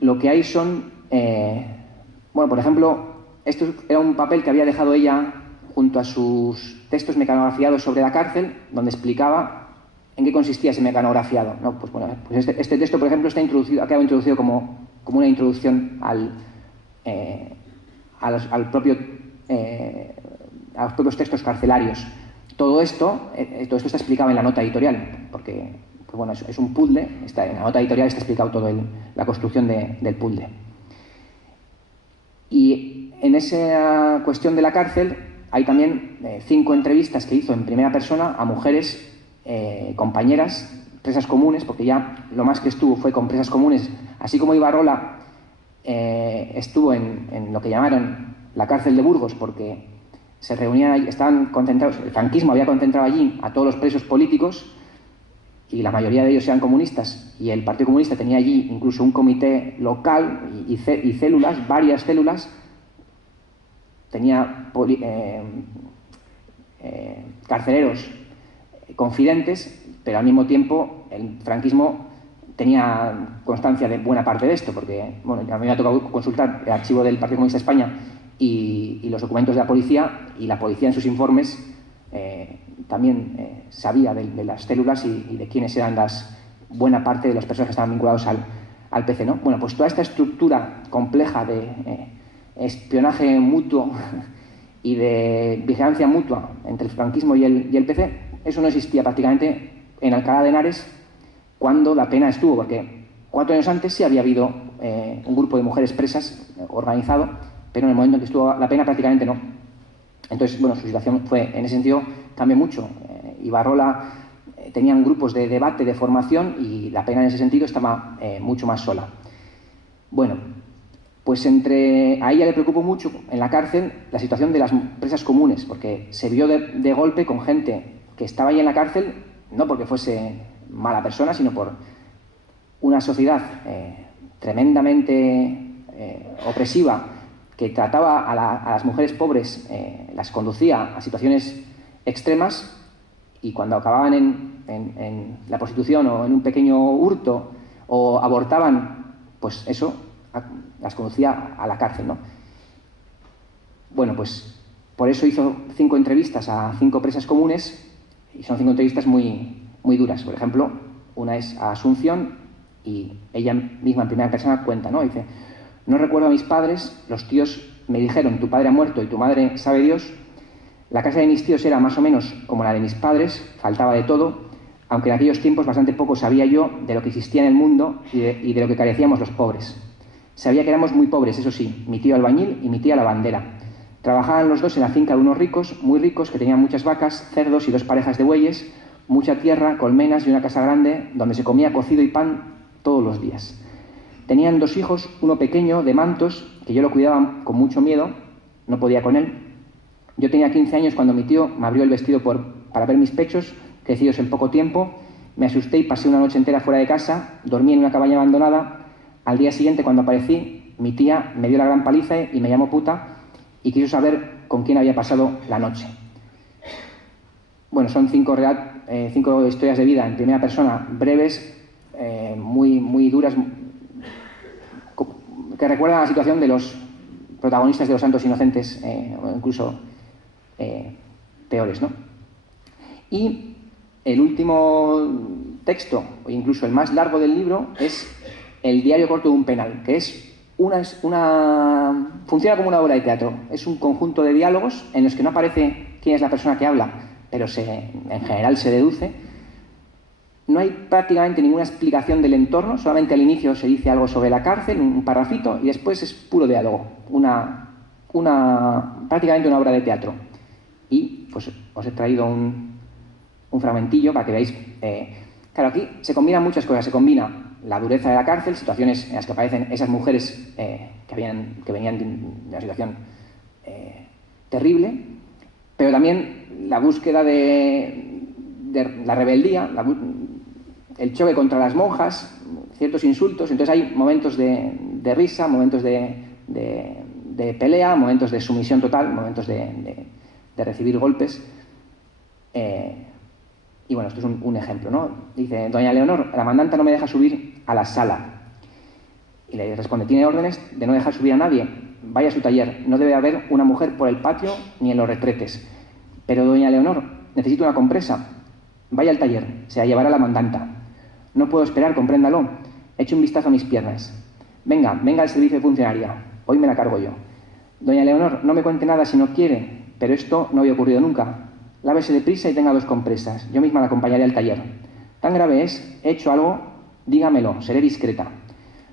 lo que hay son, bueno, por ejemplo, esto era un papel que había dejado ella junto a sus textos mecanografiados sobre la cárcel, donde explicaba en qué consistía ese mecanografiado, ¿no? Pues bueno, pues este texto, por ejemplo, ha quedado introducido como una introducción a los propios textos carcelarios. Todo esto está explicado en la nota editorial, porque pues bueno, es un puzzle, en la nota editorial está explicado toda la construcción del puzzle. Y en esa cuestión de la cárcel hay también 5 entrevistas que hizo en primera persona a mujeres compañeras, presas comunes, porque ya lo más que estuvo fue con presas comunes, así como Ibarrola estuvo en lo que llamaron la cárcel de Burgos, porque se reunían allí, estaban concentrados, el franquismo había concentrado allí a todos los presos políticos y la mayoría de ellos eran comunistas, y el Partido Comunista tenía allí incluso un comité local y células, varias células, tenía carceleros confidentes, pero al mismo tiempo el franquismo tenía constancia de buena parte de esto, porque bueno, a mí me ha tocado consultar el archivo del Partido Comunista de España y los documentos de la policía, y la policía en sus informes también sabía de las células y de quiénes eran buena parte de las personas que estaban vinculados al PC, ¿no? Bueno, pues toda esta estructura compleja de espionaje mutuo y de vigilancia mutua entre el franquismo y el PC, eso no existía prácticamente en Alcalá de Henares cuando la pena estuvo, porque 4 años antes sí había habido un grupo de mujeres presas organizado, pero en el momento en que estuvo la pena prácticamente no. Entonces, bueno, su situación fue, en ese sentido, cambió mucho. Ibarrola tenían grupos de debate, de formación, y la pena en ese sentido estaba mucho más sola. Bueno, pues a ella le preocupó mucho en la cárcel la situación de las presas comunes, porque se vio de golpe con gente que estaba ahí en la cárcel, no porque fuese mala persona, sino por una sociedad tremendamente opresiva, que trataba a las mujeres pobres, las conducía a situaciones extremas, y cuando acababan en la prostitución o en un pequeño hurto o abortaban, pues eso las conducía a la cárcel, ¿no? Bueno, pues por eso hizo 5 entrevistas a 5 presas comunes, y son 5 entrevistas muy muy duras. Por ejemplo, una es a Asunción y ella misma en primera persona cuenta, ¿no? Dice: no recuerdo a mis padres, los tíos me dijeron, tu padre ha muerto y tu madre sabe Dios. La casa de mis tíos era más o menos como la de mis padres, faltaba de todo, aunque en aquellos tiempos bastante poco sabía yo de lo que existía en el mundo y de lo que carecíamos los pobres. Sabía que éramos muy pobres, eso sí, mi tío albañil y mi tía lavandera. Trabajaban los dos en la finca de unos ricos, muy ricos, que tenían muchas vacas, cerdos y 2 parejas de bueyes, mucha tierra, colmenas y una casa grande donde se comía cocido y pan todos los días. Tenían 2 hijos, uno pequeño, de Mantos, que yo lo cuidaba con mucho miedo, no podía con él. Yo tenía 15 años cuando mi tío me abrió el vestido para ver mis pechos, crecidos en poco tiempo. Me asusté y pasé una noche entera fuera de casa, dormí en una cabaña abandonada. Al día siguiente, cuando aparecí, mi tía me dio la gran paliza y me llamó puta y quiso saber con quién había pasado la noche. Bueno, son 5 historias de vida en primera persona, breves, muy duras, que recuerdan la situación de los protagonistas de Los Santos Inocentes, o incluso peores, ¿no? Y el último texto, o incluso el más largo del libro, es El diario corto de un penal, que es funciona como una obra de teatro. Es un conjunto de diálogos en los que no aparece quién es la persona que habla, pero en general se deduce. No hay prácticamente ninguna explicación del entorno, solamente al inicio se dice algo sobre la cárcel, un parrafito, y después es puro diálogo, prácticamente una obra de teatro. Y pues os he traído un fragmentillo para que veáis. Claro, aquí se combinan muchas cosas. Se combina la dureza de la cárcel, situaciones en las que aparecen esas mujeres que venían de una situación terrible, pero también la búsqueda de la rebeldía, el choque contra las monjas, ciertos insultos. Entonces hay momentos de risa, momentos de pelea, momentos de sumisión total, momentos de recibir golpes. Y bueno, esto es un ejemplo, ¿no? Dice: doña Leonor, la mandanta no me deja subir a la sala. Y le responde: tiene órdenes de no dejar subir a nadie. Vaya a su taller. No debe haber una mujer por el patio ni en los retretes. Pero doña Leonor, necesito una compresa. Vaya al taller, se la llevará la mandanta. No puedo esperar, compréndalo. Eche un vistazo a mis piernas. Venga al servicio de funcionaria. Hoy me la cargo yo. Doña Leonor, no me cuente nada si no quiere, pero esto no había ocurrido nunca. Lávese deprisa y tenga 2 compresas. Yo misma la acompañaré al taller. ¿Tan grave es? ¿He hecho algo? Dígamelo, seré discreta.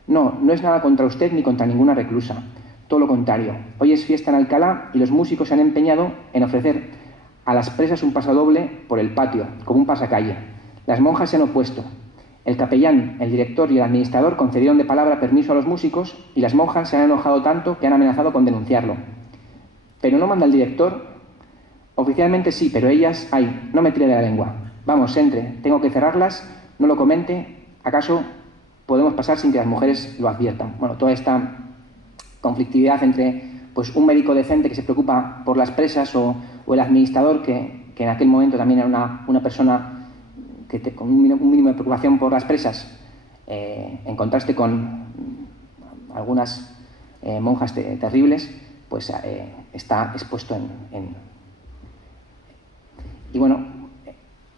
No es nada contra usted ni contra ninguna reclusa. Todo lo contrario. Hoy es fiesta en Alcalá y los músicos se han empeñado en ofrecer a las presas un pasodoble por el patio, como un pasacalle. Las monjas se han opuesto. El capellán, el director y el administrador concedieron de palabra permiso a los músicos y las monjas se han enojado tanto que han amenazado con denunciarlo. ¿Pero no manda el director? Oficialmente sí, pero ellas, ay, no me tire de la lengua. Vamos, entre, tengo que cerrarlas, no lo comente, ¿acaso podemos pasar sin que las mujeres lo adviertan? Bueno, toda esta conflictividad entre pues, un médico decente que se preocupa por las presas o el administrador que en aquel momento también era una persona con un mínimo de preocupación por las presas, en contraste con algunas monjas terribles, pues está expuesto en... Y bueno,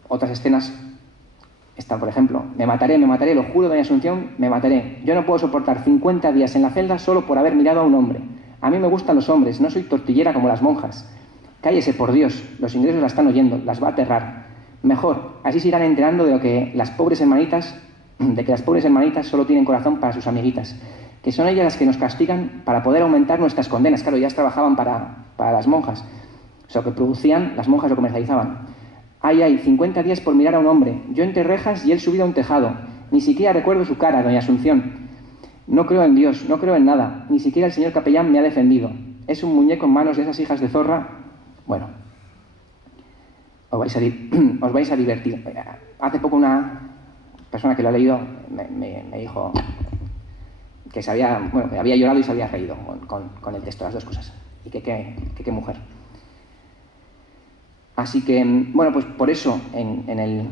otras escenas están, por ejemplo: me mataré, lo juro, doña Asunción, me mataré. Yo no puedo soportar 50 días en la celda solo por haber mirado a un hombre. A mí me gustan los hombres, no soy tortillera como las monjas. Cállese, por Dios, los ingleses la están oyendo, las va a aterrar. Mejor, así se irán enterando de que las pobres hermanitas solo tienen corazón para sus amiguitas, que son ellas las que nos castigan para poder aumentar nuestras condenas. Claro, ellas trabajaban para las monjas. O sea, lo que producían, las monjas lo comercializaban. Ay, 50 días por mirar a un hombre. Yo entre rejas y él subido a un tejado. Ni siquiera recuerdo su cara, doña Asunción. No creo en Dios, no creo en nada. Ni siquiera el señor capellán me ha defendido. Es un muñeco en manos de esas hijas de zorra. Bueno, os vais a divertir. Hace poco una persona que lo ha leído me dijo que que había llorado y se había reído con el texto, las 2 cosas. Y que qué mujer. Así que, bueno, pues por eso en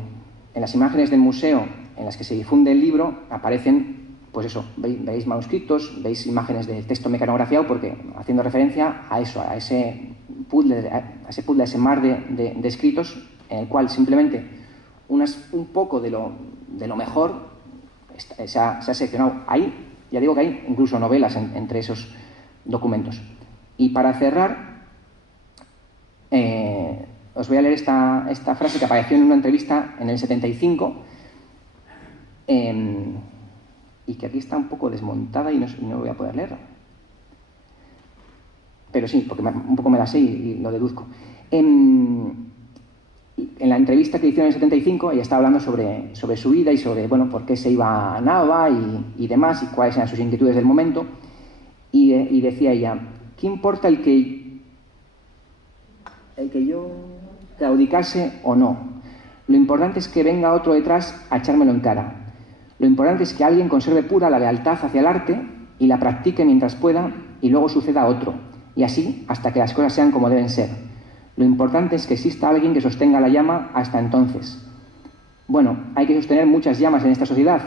las imágenes del museo en las que se difunde el libro aparecen, pues eso, veis manuscritos, veis imágenes de texto mecanografiado, porque haciendo referencia a eso, a ese puzzle, a ese mar de escritos en el cual simplemente un poco de lo mejor se ha seleccionado. Ahí, ya digo que hay incluso novelas entre esos documentos. Y para cerrar, os voy a leer esta frase que apareció en una entrevista en el 75, y que aquí está un poco desmontada y no voy a poder leerla. Pero sí, porque un poco me la sé y lo deduzco. En la entrevista que hicieron en el 75, ella estaba hablando sobre su vida y sobre, bueno, por qué se iba a Nava y demás, y cuáles eran sus inquietudes del momento. Y decía ella, ¿qué importa el que yo claudicase o no? Lo importante es que venga otro detrás a echármelo en cara. Lo importante es que alguien conserve pura la lealtad hacia el arte y la practique mientras pueda y luego suceda otro. Y así hasta que las cosas sean como deben ser. Lo importante es que exista alguien que sostenga la llama hasta entonces. Bueno, hay que sostener muchas llamas en esta sociedad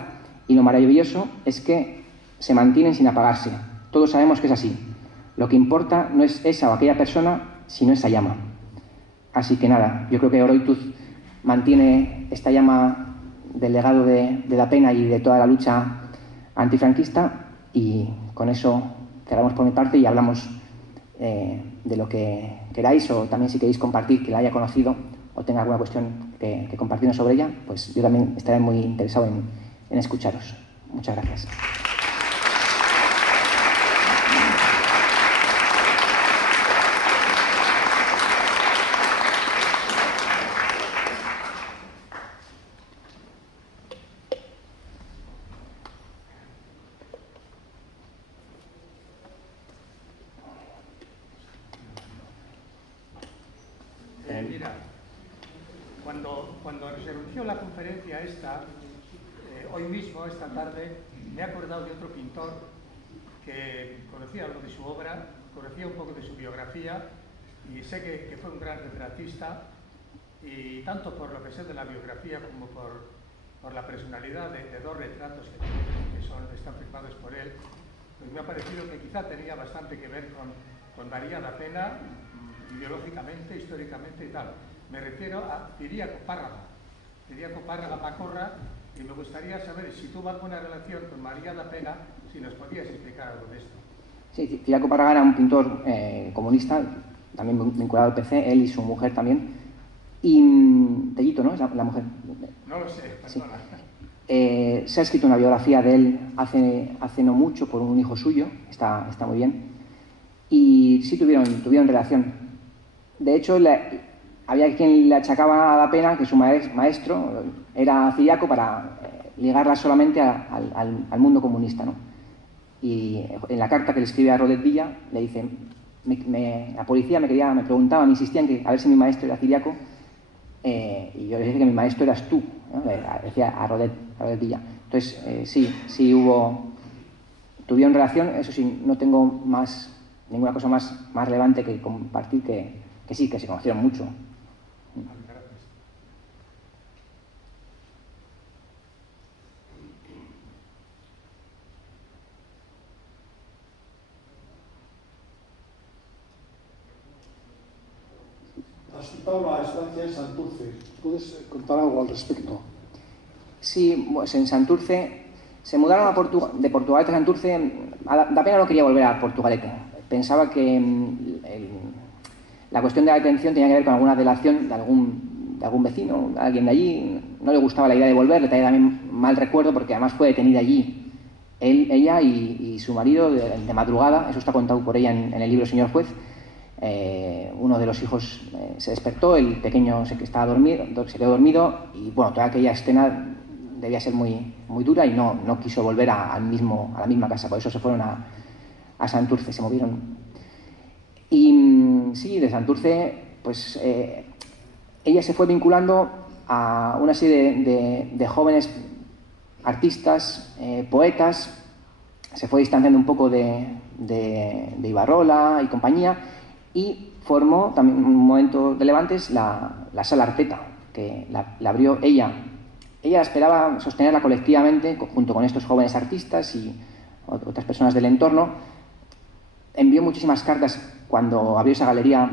y lo maravilloso es que se mantienen sin apagarse. Todos sabemos que es así. Lo que importa no es esa o aquella persona, sino esa llama. Así que nada, yo creo que Oroituz mantiene esta llama del legado de Da Pena y de toda la lucha antifranquista, y con eso cerramos por mi parte y hablamos de lo que queráis, o también si queréis compartir que la haya conocido o tenga alguna cuestión que compartirnos sobre ella, pues yo también estaré muy interesado en escucharos. Muchas gracias. Mira, cuando se anunció la conferencia esta, hoy mismo, esta tarde, me he acordado de otro pintor que conocía algo de su obra, conocía un poco de su biografía, y sé que fue un gran retratista, y tanto por lo que sé de la biografía como por la personalidad de dos retratos que están firmados por él, pues me ha parecido que quizá tenía bastante que ver con María Da Pena, ideológicamente, históricamente y tal. Me refiero a Ciriaco Párraga Pacorra, y me gustaría saber si tuvo alguna relación con María Da Pena, si nos podías explicar algo de esto. Sí, Ciriaco Párraga era un pintor comunista, también vinculado al PC, él y su mujer también. Y Tellito, ¿no? Es la mujer. No lo sé, perdona. Sí. Se ha escrito una biografía de él hace no mucho por un hijo suyo, está muy bien. Y sí tuvieron relación. De hecho, había quien le achacaba a Da Pena que su maestro era Ciriaco para ligarla solamente al mundo comunista, ¿no? Y en la carta que le escribe a Rodet Villa le dice, la policía me preguntaba, me insistía en que a ver si mi maestro era Ciriaco, y yo le dije que mi maestro eras tú, ¿no? Le decía a Rodet Villa. Entonces, sí tuvieron relación. Eso sí, no tengo ninguna cosa más relevante que compartir, que sí, que se conocieron mucho. Has citado la estancia en Santurce. ¿Puedes contar algo al respecto? Sí, pues en Santurce se mudaron de Portugalete a Santurce. Da Pena no quería volver a Portugalete. Pensaba que la cuestión de la detención tenía que ver con alguna delación de algún vecino, de alguien de allí. No le gustaba la idea de volver, le traía también mal recuerdo porque además fue detenida allí ella y su marido de madrugada. Eso está contado por ella en el libro Señor Juez. Uno de los hijos se despertó, el pequeño se quedó dormido, y bueno, toda aquella escena debía ser muy dura, y no quiso volver a la misma casa. Por eso se fueron a Santurce, se movieron. Y sí, de Santurce, pues ella se fue vinculando a una serie de jóvenes artistas, poetas. Se fue distanciando un poco de Ibarrola y compañía, y formó también en un momento de Levantes la Sala Arteta, que la abrió ella. Ella esperaba sostenerla colectivamente junto con estos jóvenes artistas y otras personas del entorno. Envió muchísimas cartas cuando abrió esa galería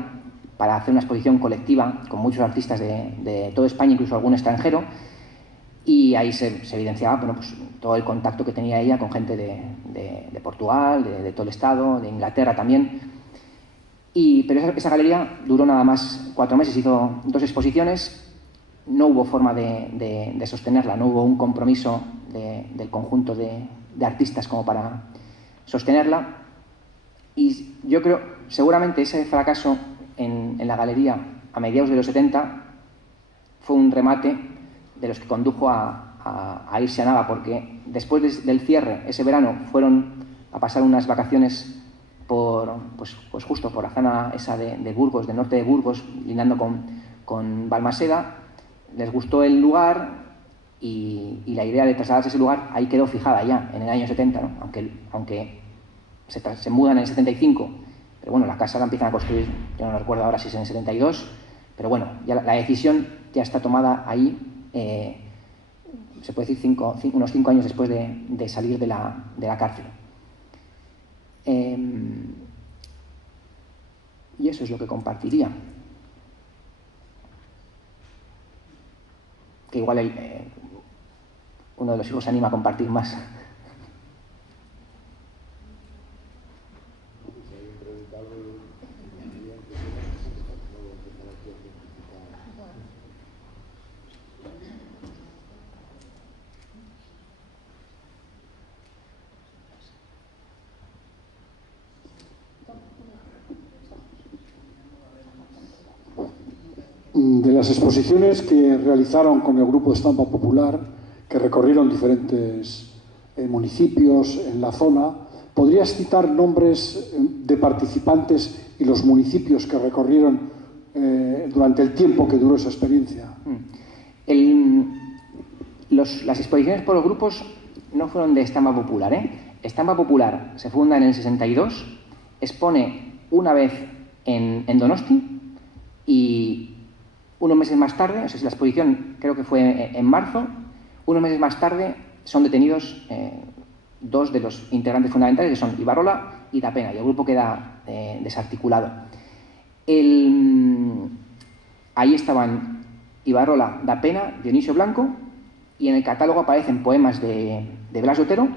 para hacer una exposición colectiva con muchos artistas de toda España, incluso algún extranjero, y ahí se evidenciaba bueno, pues, todo el contacto que tenía ella con gente de Portugal, de todo el Estado, de Inglaterra también. Pero esa galería duró nada más 4 meses, hizo 2 exposiciones, no hubo forma de sostenerla, no hubo un compromiso del conjunto de artistas como para sostenerla. Y yo creo, seguramente ese fracaso en la galería a mediados de los 70 fue un remate de los que condujo a irse a Nava, porque después del cierre, ese verano, fueron a pasar unas vacaciones pues justo por la zona esa de Burgos, del norte de Burgos, lindando con Balmaseda. Les gustó el lugar y la idea de trasladarse a ese lugar ahí quedó fijada ya, en el año 70, ¿no? Aunque se mudan en el 75, pero bueno, la casa la empiezan a construir, yo no recuerdo ahora si es en el 72, pero bueno, ya la decisión ya está tomada ahí, se puede decir unos 5 años después de salir de la cárcel. Y eso es lo que compartiría. Que igual uno de los hijos se anima a compartir más. De las exposiciones que realizaron con el Grupo de Estampa Popular, que recorrieron diferentes municipios en la zona, ¿podrías citar nombres de participantes y los municipios que recorrieron durante el tiempo que duró esa experiencia? Las exposiciones por los grupos no fueron de Estampa Popular, Estampa Popular se funda en el 62, expone una vez en Donosti y unos meses más tarde, o sea, la exposición creo que fue en marzo, unos meses más tarde son detenidos 2 de los integrantes fundamentales, que son Ibarrola y Da Pena, y el grupo queda desarticulado. Ahí estaban Ibarrola, Da Pena, Dionisio Blanco, y en el catálogo aparecen poemas de Blas de Otero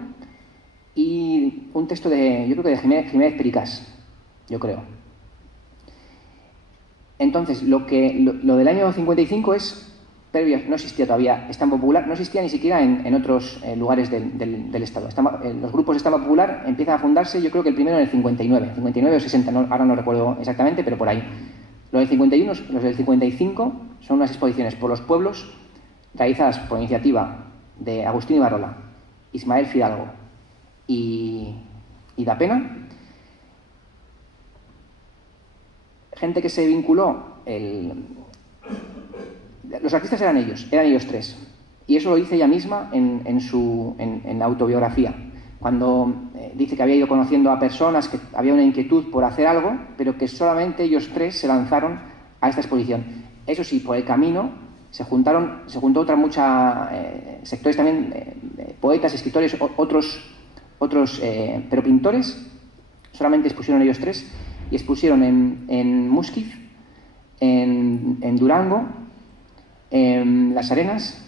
y un texto yo creo que de Jiménez Pericás, yo creo. Entonces, lo del año 55 es previo, no existía todavía Estampa Popular, no existía ni siquiera en otros lugares del Estado. Los grupos de Estampa Popular empiezan a fundarse, yo creo que el primero en el 59 o 60, ahora no recuerdo exactamente, pero por ahí. Los del 55 son unas exposiciones por los pueblos realizadas por iniciativa de Agustín Ibarrola, Ismael Fidalgo y Da Pena. Gente que se vinculó, los artistas eran ellos 3, y eso lo dice ella misma en la autobiografía, cuando dice que había ido conociendo a personas, que había una inquietud por hacer algo, pero que solamente ellos 3 se lanzaron a esta exposición. Eso sí, por el camino se juntó otra mucha sectores también, poetas, escritores, otros pero pintores. Solamente expusieron ellos 3, y expusieron en Musquiz, en Durango, en Las Arenas,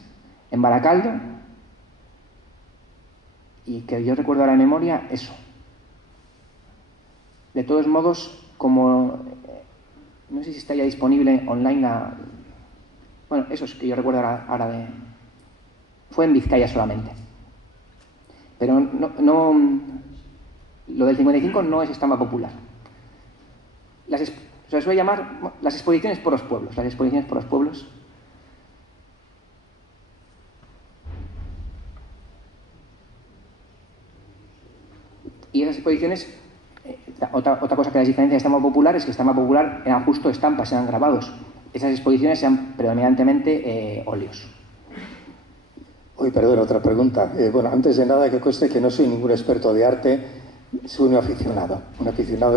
en Baracaldo, y que yo recuerdo ahora de memoria eso. De todos modos, como no sé si está ya disponible online bueno, eso es que yo recuerdo ahora fue en Vizcaya solamente. Pero no lo del 55 no es Estampa Popular. Se les suele llamar las exposiciones por los pueblos. Las exposiciones por los pueblos. Y esas exposiciones, otra cosa que las diferencia de Estampa Popular es que Estampa Popular eran justo estampas, eran grabados. Esas exposiciones eran predominantemente óleos. Uy, perdón, otra pregunta. Bueno, antes de nada, que conste que no soy ningún experto de arte, soy un aficionado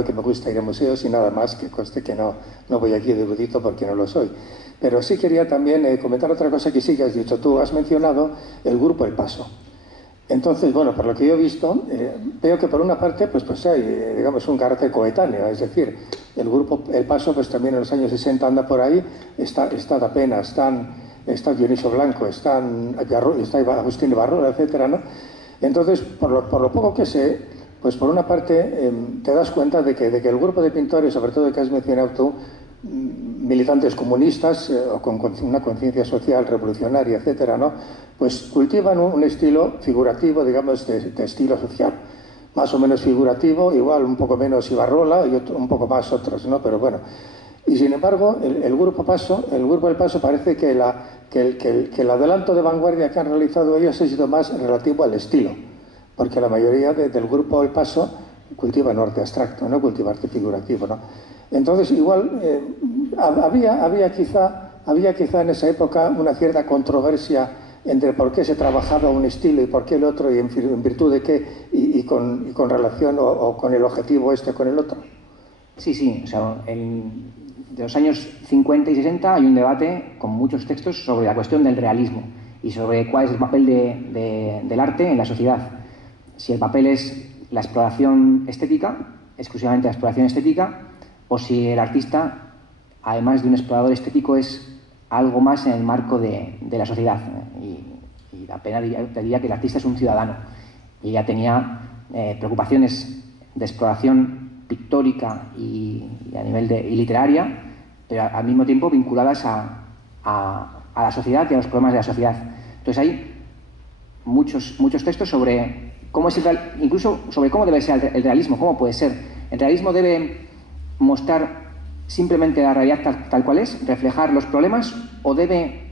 que me gusta ir a museos y nada más, que conste que no voy aquí de erudito porque no lo soy. Pero sí quería también comentar otra cosa que sí que has dicho. Tú has mencionado el grupo El Paso. Entonces, bueno, por lo que yo he visto, veo que por una parte pues hay, digamos, un carácter coetáneo, es decir, el grupo El Paso pues también en los años 60 anda por ahí, está Da Pena, está Dionisio Blanco, está Agustín Ibarrola, etcétera, ¿no? Entonces, por lo poco que sé, pues por una parte te das cuenta de que el grupo de pintores, sobre todo el que has mencionado tú, militantes comunistas o con una conciencia social revolucionaria, etcétera, ¿no? Pues cultivan un estilo figurativo, digamos, de estilo social, más o menos figurativo, igual un poco menos Ibarrola y un poco más otros, ¿no? Pero bueno. Y sin embargo, el grupo del Paso parece que el adelanto de vanguardia que han realizado ellos ha sido más relativo al estilo, porque la mayoría del grupo El Paso cultiva un arte abstracto, no cultiva arte figurativo, ¿no? Entonces, igual, había quizá en esa época una cierta controversia entre por qué se trabajaba un estilo y por qué el otro, y en virtud de qué, y con relación o con el objetivo este con el otro. Sí, o sea, de los años 50 y 60 hay un debate con muchos textos sobre la cuestión del realismo y sobre cuál es el papel del arte en la sociedad. Si el papel es la exploración estética, exclusivamente la exploración estética, o si el artista, además de un explorador estético, es algo más en el marco de la sociedad. Y Da Pena diría que el artista es un ciudadano. Y ya tenía preocupaciones de exploración pictórica y a nivel y literaria, pero al mismo tiempo vinculadas a la sociedad y a los problemas de la sociedad. Entonces hay muchos textos sobre cómo es incluso sobre cómo debe ser el realismo, cómo puede ser. El realismo debe mostrar simplemente la realidad tal cual es, reflejar los problemas, o debe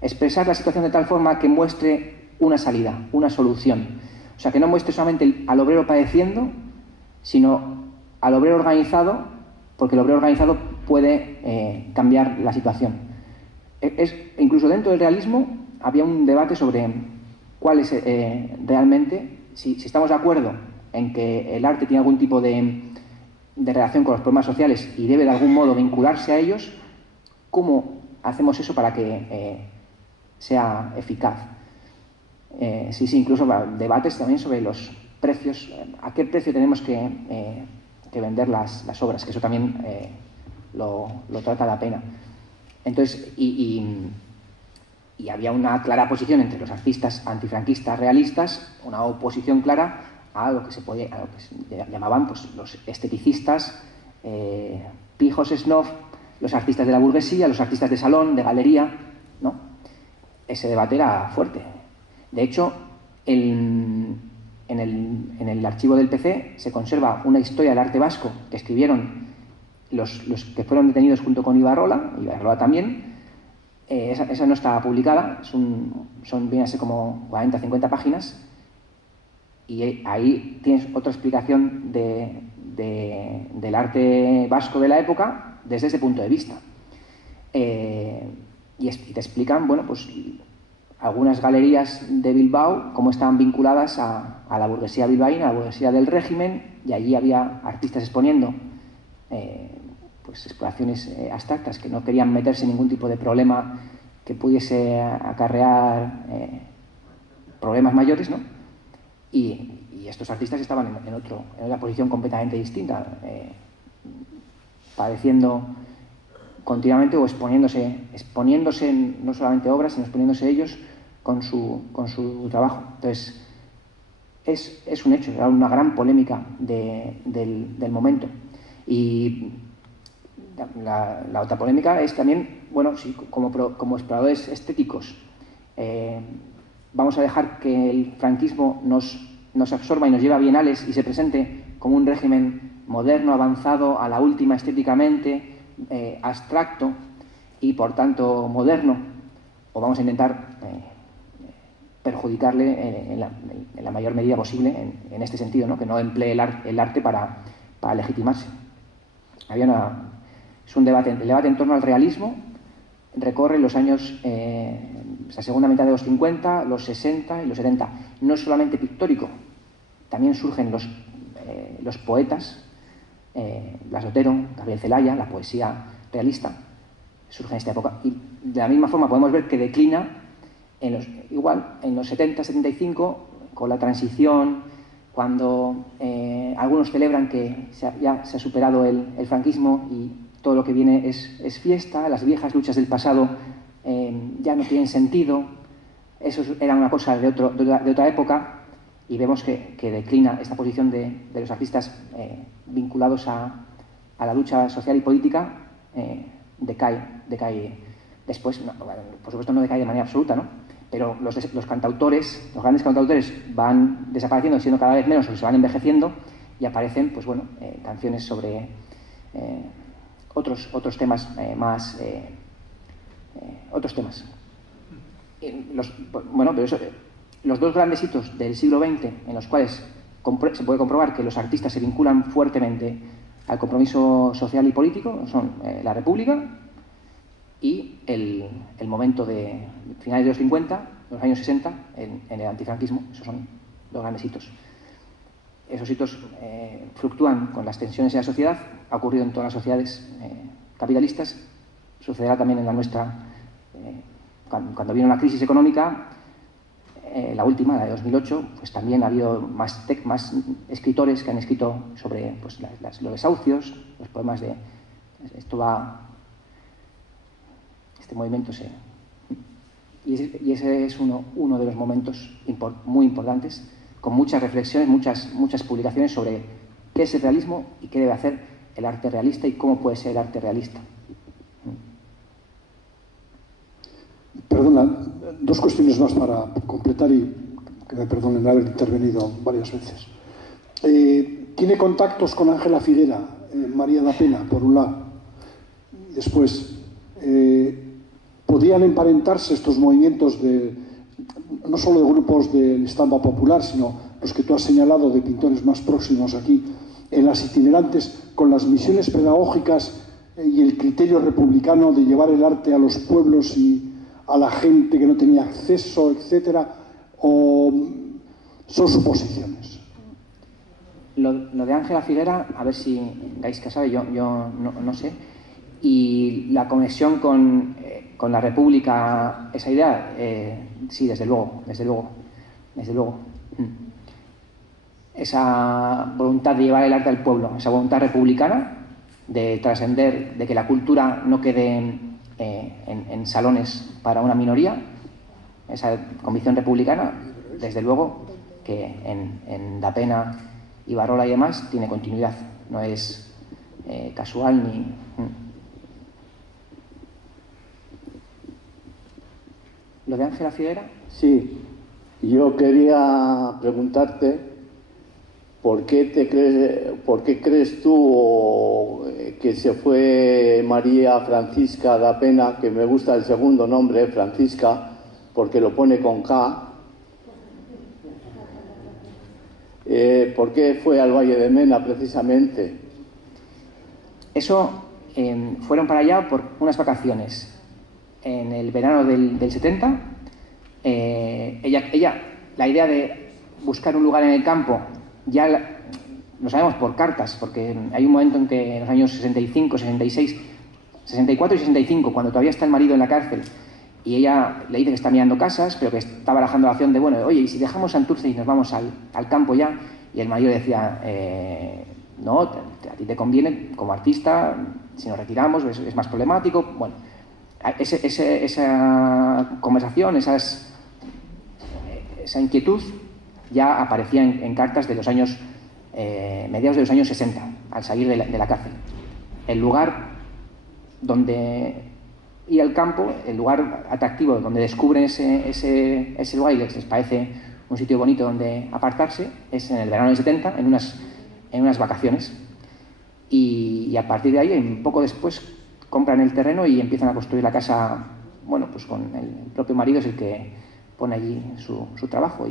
expresar la situación de tal forma que muestre una salida, una solución. O sea, que no muestre solamente al obrero padeciendo, sino al obrero organizado, porque el obrero organizado puede cambiar la situación. Incluso dentro del realismo había un debate sobre cuál es realmente, si estamos de acuerdo en que el arte tiene algún tipo de relación con los problemas sociales y debe de algún modo vincularse a ellos, ¿cómo hacemos eso para que sea eficaz? Incluso debates también sobre los precios, a qué precio tenemos que vender las obras, que eso también lo trata Da Pena. Entonces, y había una clara posición entre los artistas antifranquistas realistas, una oposición clara a lo que se llamaban pues, los esteticistas, pijos snob, los artistas de la burguesía, los artistas de salón, de galería, ¿no? Ese debate era fuerte. De hecho, en el archivo del PC se conserva una historia del arte vasco que escribieron los que fueron detenidos junto con Ibarrola también. Esa no está publicada, viene a ser como 40 o 50 páginas, y ahí tienes otra explicación del arte vasco de la época desde ese punto de vista. Y te explican, bueno, pues algunas galerías de Bilbao, cómo estaban vinculadas a la burguesía bilbaína, a la burguesía del régimen, y allí había artistas exponiendo pues exploraciones abstractas que no querían meterse en ningún tipo de problema que pudiese acarrear problemas mayores, ¿no? Y estos artistas estaban en una posición completamente distinta, padeciendo continuamente o exponiéndose no solamente obras, sino exponiéndose ellos con su trabajo. Entonces, es un hecho, era una gran polémica del momento. Y la otra polémica es también, bueno, si como exploradores estéticos vamos a dejar que el franquismo nos absorba y nos lleve a bienales y se presente como un régimen moderno, avanzado, a la última estéticamente, abstracto y por tanto moderno, o vamos a intentar perjudicarle en la mayor medida posible en este sentido, ¿no? Que no emplee el arte para legitimarse. Es un debate. El debate en torno al realismo recorre los años, la segunda mitad de los 50, los 60 y los 70. No es solamente pictórico, también surgen los poetas, Blas de Otero, Gabriel Celaya, la poesía realista, surge en esta época. Y de la misma forma podemos ver que declina igual en los 70, 75, con la transición, cuando algunos celebran que ya se ha superado el franquismo y todo lo que viene es fiesta, las viejas luchas del pasado ya no tienen sentido, eso era una cosa de otra época, y vemos que declina esta posición de los artistas vinculados a la lucha social y política, decae después. No, por supuesto no decae de manera absoluta, ¿no? Pero los cantautores, los grandes cantautores van desapareciendo, siendo cada vez menos, o se van envejeciendo, y aparecen, pues bueno, canciones sobre otros temas más... otros temas. Bueno, pero eso, los dos grandes hitos del siglo XX en los cuales se puede comprobar que los artistas se vinculan fuertemente al compromiso social y político son la República y el momento de finales de los 50, los años 60, en el antifranquismo. Esos son los grandes hitos. Esos hitos fluctúan con las tensiones en la sociedad, ha ocurrido en todas las sociedades capitalistas, sucederá también en la nuestra. Cuando vino la crisis económica, la última, la de 2008, pues también ha habido más escritores que han escrito sobre pues, los desahucios, los problemas de... Este movimiento se... Y ese es uno de los momentos muy importantes, con muchas reflexiones, muchas publicaciones sobre qué es el realismo y qué debe hacer el arte realista y cómo puede ser el arte realista. Perdona, dos cuestiones más para completar y que me perdonen haber intervenido varias veces. Tiene contactos con Ángela Figuera, María da Pena, por un lado. Después, ¿podrían emparentarse estos movimientos no solo de grupos del estampa popular, sino los que tú has señalado de pintores más próximos aquí, en las itinerantes, con las misiones pedagógicas y el criterio republicano de llevar el arte a los pueblos y a la gente que no tenía acceso, etcétera, o son suposiciones? Lo de Ángela Figuera, a ver si Gaisca sabe, yo no sé. Y la conexión con la República, esa idea, sí, desde luego. Esa voluntad de llevar el arte al pueblo, esa voluntad republicana de trascender, de que la cultura no quede en salones para una minoría, esa convicción republicana, desde luego que en Da Pena, Ibarrola y demás tiene continuidad, no es casual ni... ¿Lo de Ángela Figuera? Sí, yo quería preguntarte ¿por qué crees tú que se fue María Francisca da Pena, que me gusta el segundo nombre, Francisca, porque lo pone con K? ¿Por qué fue al Valle de Mena precisamente? Eso, fueron para allá por unas vacaciones. En el verano del 70, ella, la idea de buscar un lugar en el campo, ya lo sabemos por cartas, porque hay un momento en que en los años 65, 66, 64 y 65, cuando todavía está el marido en la cárcel, y ella le dice que está mirando casas, pero que está barajando la opción de, bueno, oye, ¿y si dejamos Santurce y nos vamos al campo ya? Y el marido decía, no, a ti te conviene como artista, si nos retiramos es más problemático. Bueno, esa conversación, esa inquietud ya aparecía en cartas de los años, mediados de los años 60, al salir de la cárcel. El lugar donde ir al campo, el lugar atractivo donde descubren ese lugar y les parece un sitio bonito donde apartarse, es en el verano del 70, en unas vacaciones. Y a partir de ahí, un poco después, compran el terreno y empiezan a construir la casa, bueno, pues con el propio marido es el que pone allí su trabajo.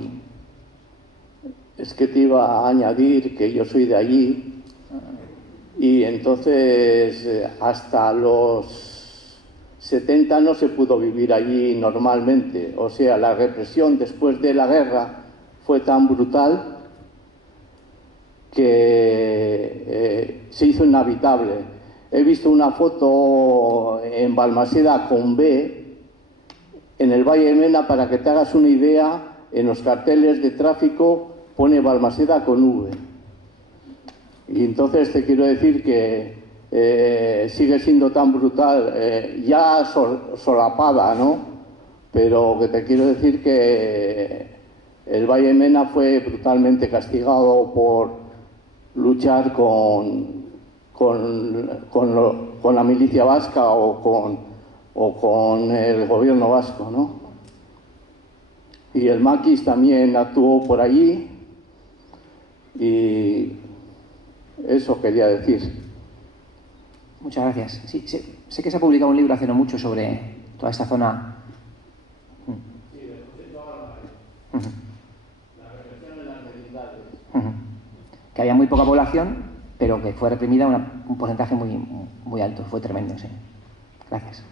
Es que te iba a añadir que yo soy de allí y entonces hasta los 70 no se pudo vivir allí normalmente. O sea, la represión después de la guerra fue tan brutal que se hizo inhabitable. He visto una foto en Balmaseda con B en el Valle de Mena, para que te hagas una idea, en los carteles de tráfico pone Balmaseda con V. Y entonces te quiero decir que sigue siendo tan brutal, ya solapada, ¿no? Pero que te quiero decir que el Valle de Mena fue brutalmente castigado por luchar con la milicia vasca o con el gobierno vasco, ¿no? Y el Maquis también actuó por allí, y eso quería decir. Muchas gracias. Sí, sé que se ha publicado un libro hace no mucho sobre toda esta zona. Sí, de toda la represión de las merindades. Que había muy poca población, pero que fue reprimida un porcentaje muy alto. Fue tremendo, sí. Gracias.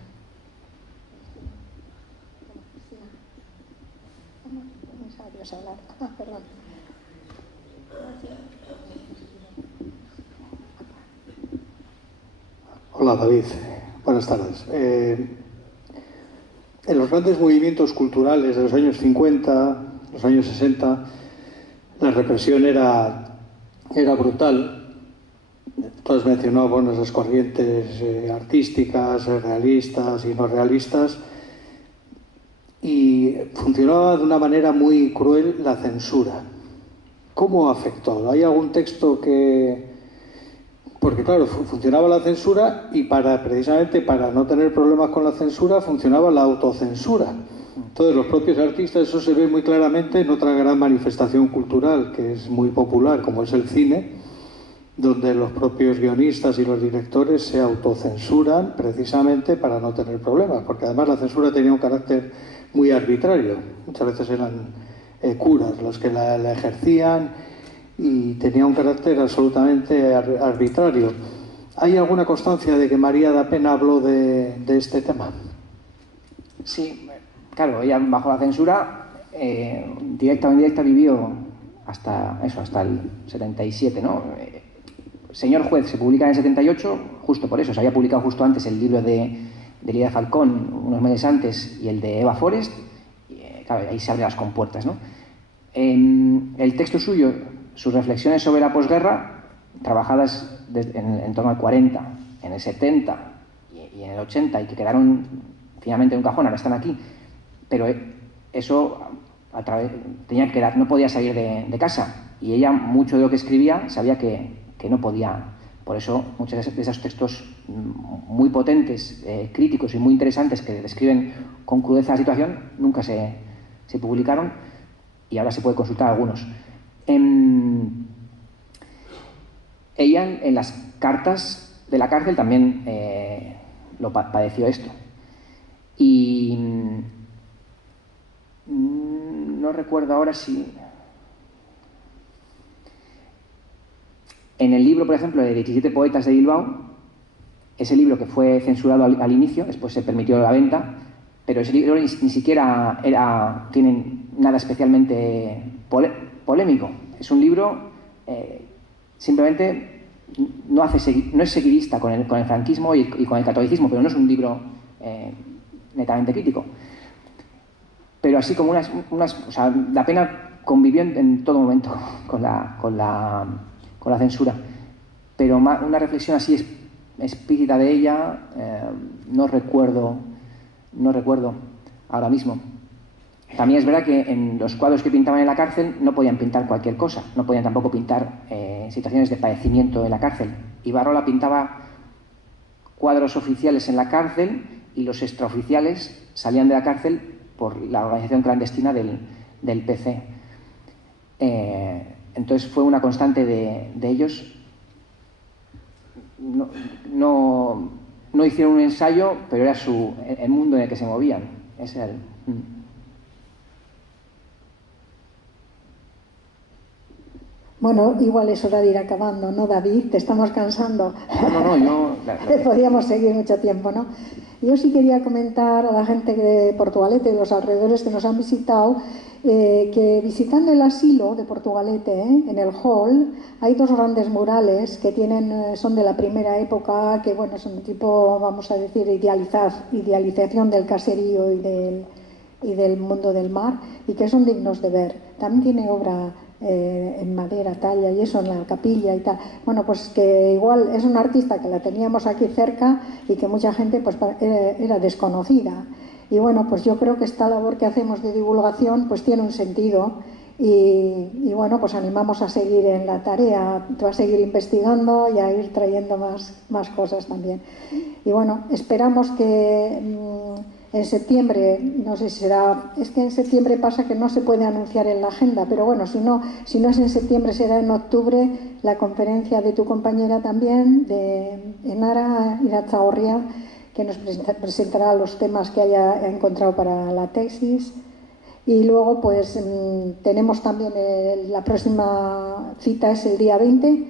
Hola, David. Buenas tardes. En los grandes movimientos culturales de los años 50, los años 60, la represión era brutal. Tú has mencionado, bueno, esas corrientes artísticas, realistas y no realistas, y funcionaba de una manera muy cruel la censura. ¿Cómo afectó? ¿Hay algún texto que...? Porque claro, funcionaba la censura, y precisamente para no tener problemas con la censura funcionaba la autocensura. Entonces los propios artistas, eso se ve muy claramente en otra gran manifestación cultural que es muy popular, como es el cine, donde los propios guionistas y los directores se autocensuran precisamente para no tener problemas, porque además la censura tenía un carácter muy arbitrario. Muchas veces eran curas los que la ejercían, y tenía un carácter absolutamente arbitrario. ¿Hay alguna constancia de que María da Pena habló de este tema? Sí, claro, ella bajo la censura, directa o indirecta, vivió hasta el 77, ¿no? Señor Juez se publica en el 78, justo por eso. Se había publicado justo antes el libro de Lidia Falcón, unos meses antes, y el de Eva Forest, y, claro, ahí se abren las compuertas, ¿no? El texto suyo, sus reflexiones sobre la posguerra, trabajadas en torno al 40, en el 70 y en el 80, y que quedaron finalmente en un cajón, ahora están aquí, pero eso tenía que quedar, no podía salir de casa, y ella, mucho de lo que escribía, sabía que no podía. Por eso muchos de esos textos muy potentes, críticos y muy interesantes, que describen con crudeza la situación, nunca se publicaron, y ahora se puede consultar algunos. Ella, en las cartas de la cárcel, también lo padeció esto. Y no recuerdo ahora si... En el libro, por ejemplo, de 17 poetas de Bilbao, ese libro que fue censurado al inicio, después se permitió la venta, pero ese libro ni siquiera tiene nada especialmente polémico. Es un libro, simplemente no es seguidista con el franquismo y con el catolicismo, pero no es un libro netamente crítico. Pero así como o sea, la Pena convivió en todo momento con la censura, pero una reflexión así explícita de ella, no recuerdo ahora mismo. También es verdad que en los cuadros que pintaban en la cárcel no podían pintar cualquier cosa, no podían tampoco pintar situaciones de padecimiento en la cárcel. Ibarrola pintaba cuadros oficiales en la cárcel, y los extraoficiales salían de la cárcel por la organización clandestina del PC. Entonces fue una constante de ellos. No hicieron un ensayo, pero era el mundo en el que se movían. Ese era Bueno, igual es hora de ir acabando, ¿no, David? Te estamos cansando. No, Podríamos seguir mucho tiempo, ¿no? Yo sí quería comentar a la gente de Portugalete, de los alrededores que nos han visitado, que visitando el asilo de Portugalete, en el hall, hay dos grandes murales que son de la primera época, que bueno, son tipo, vamos a decir, idealización del caserío y y del mundo del mar, y que son dignos de ver. También tiene obra en madera, talla y eso en la capilla y tal. Bueno, pues que igual es una artista que la teníamos aquí cerca y que mucha gente pues era desconocida. Y bueno, pues yo creo que esta labor que hacemos de divulgación pues tiene un sentido y bueno, pues animamos a seguir en la tarea, a seguir investigando y a ir trayendo más cosas también. Y bueno, esperamos que en septiembre, no sé si será, es que en septiembre pasa que no se puede anunciar en la agenda, pero bueno, si no es en septiembre será en octubre la conferencia de tu compañera también, de Enara Iratzagorria, que nos presentará los temas que haya encontrado para la tesis. Y luego pues tenemos también la próxima cita es el día 20,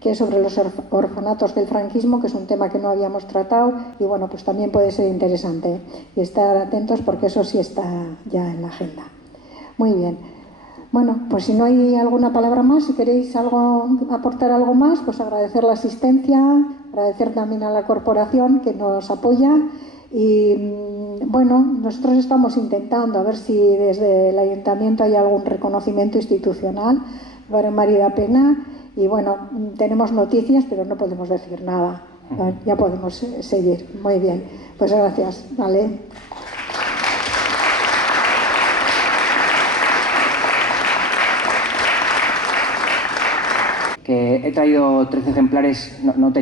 que es sobre los orfanatos del franquismo, que es un tema que no habíamos tratado y bueno, pues también puede ser interesante y estar atentos porque eso sí está ya en la agenda. Muy bien. Bueno, pues si no hay alguna palabra más, si queréis aportar algo más, pues agradecer la asistencia, agradecer también a la corporación que nos apoya y bueno, nosotros estamos intentando a ver si desde el ayuntamiento hay algún reconocimiento institucional para María Pena. Y bueno, tenemos noticias, pero no podemos decir nada. Ya podemos seguir. Muy bien. Pues gracias. Vale. Que he traído 13 ejemplares, no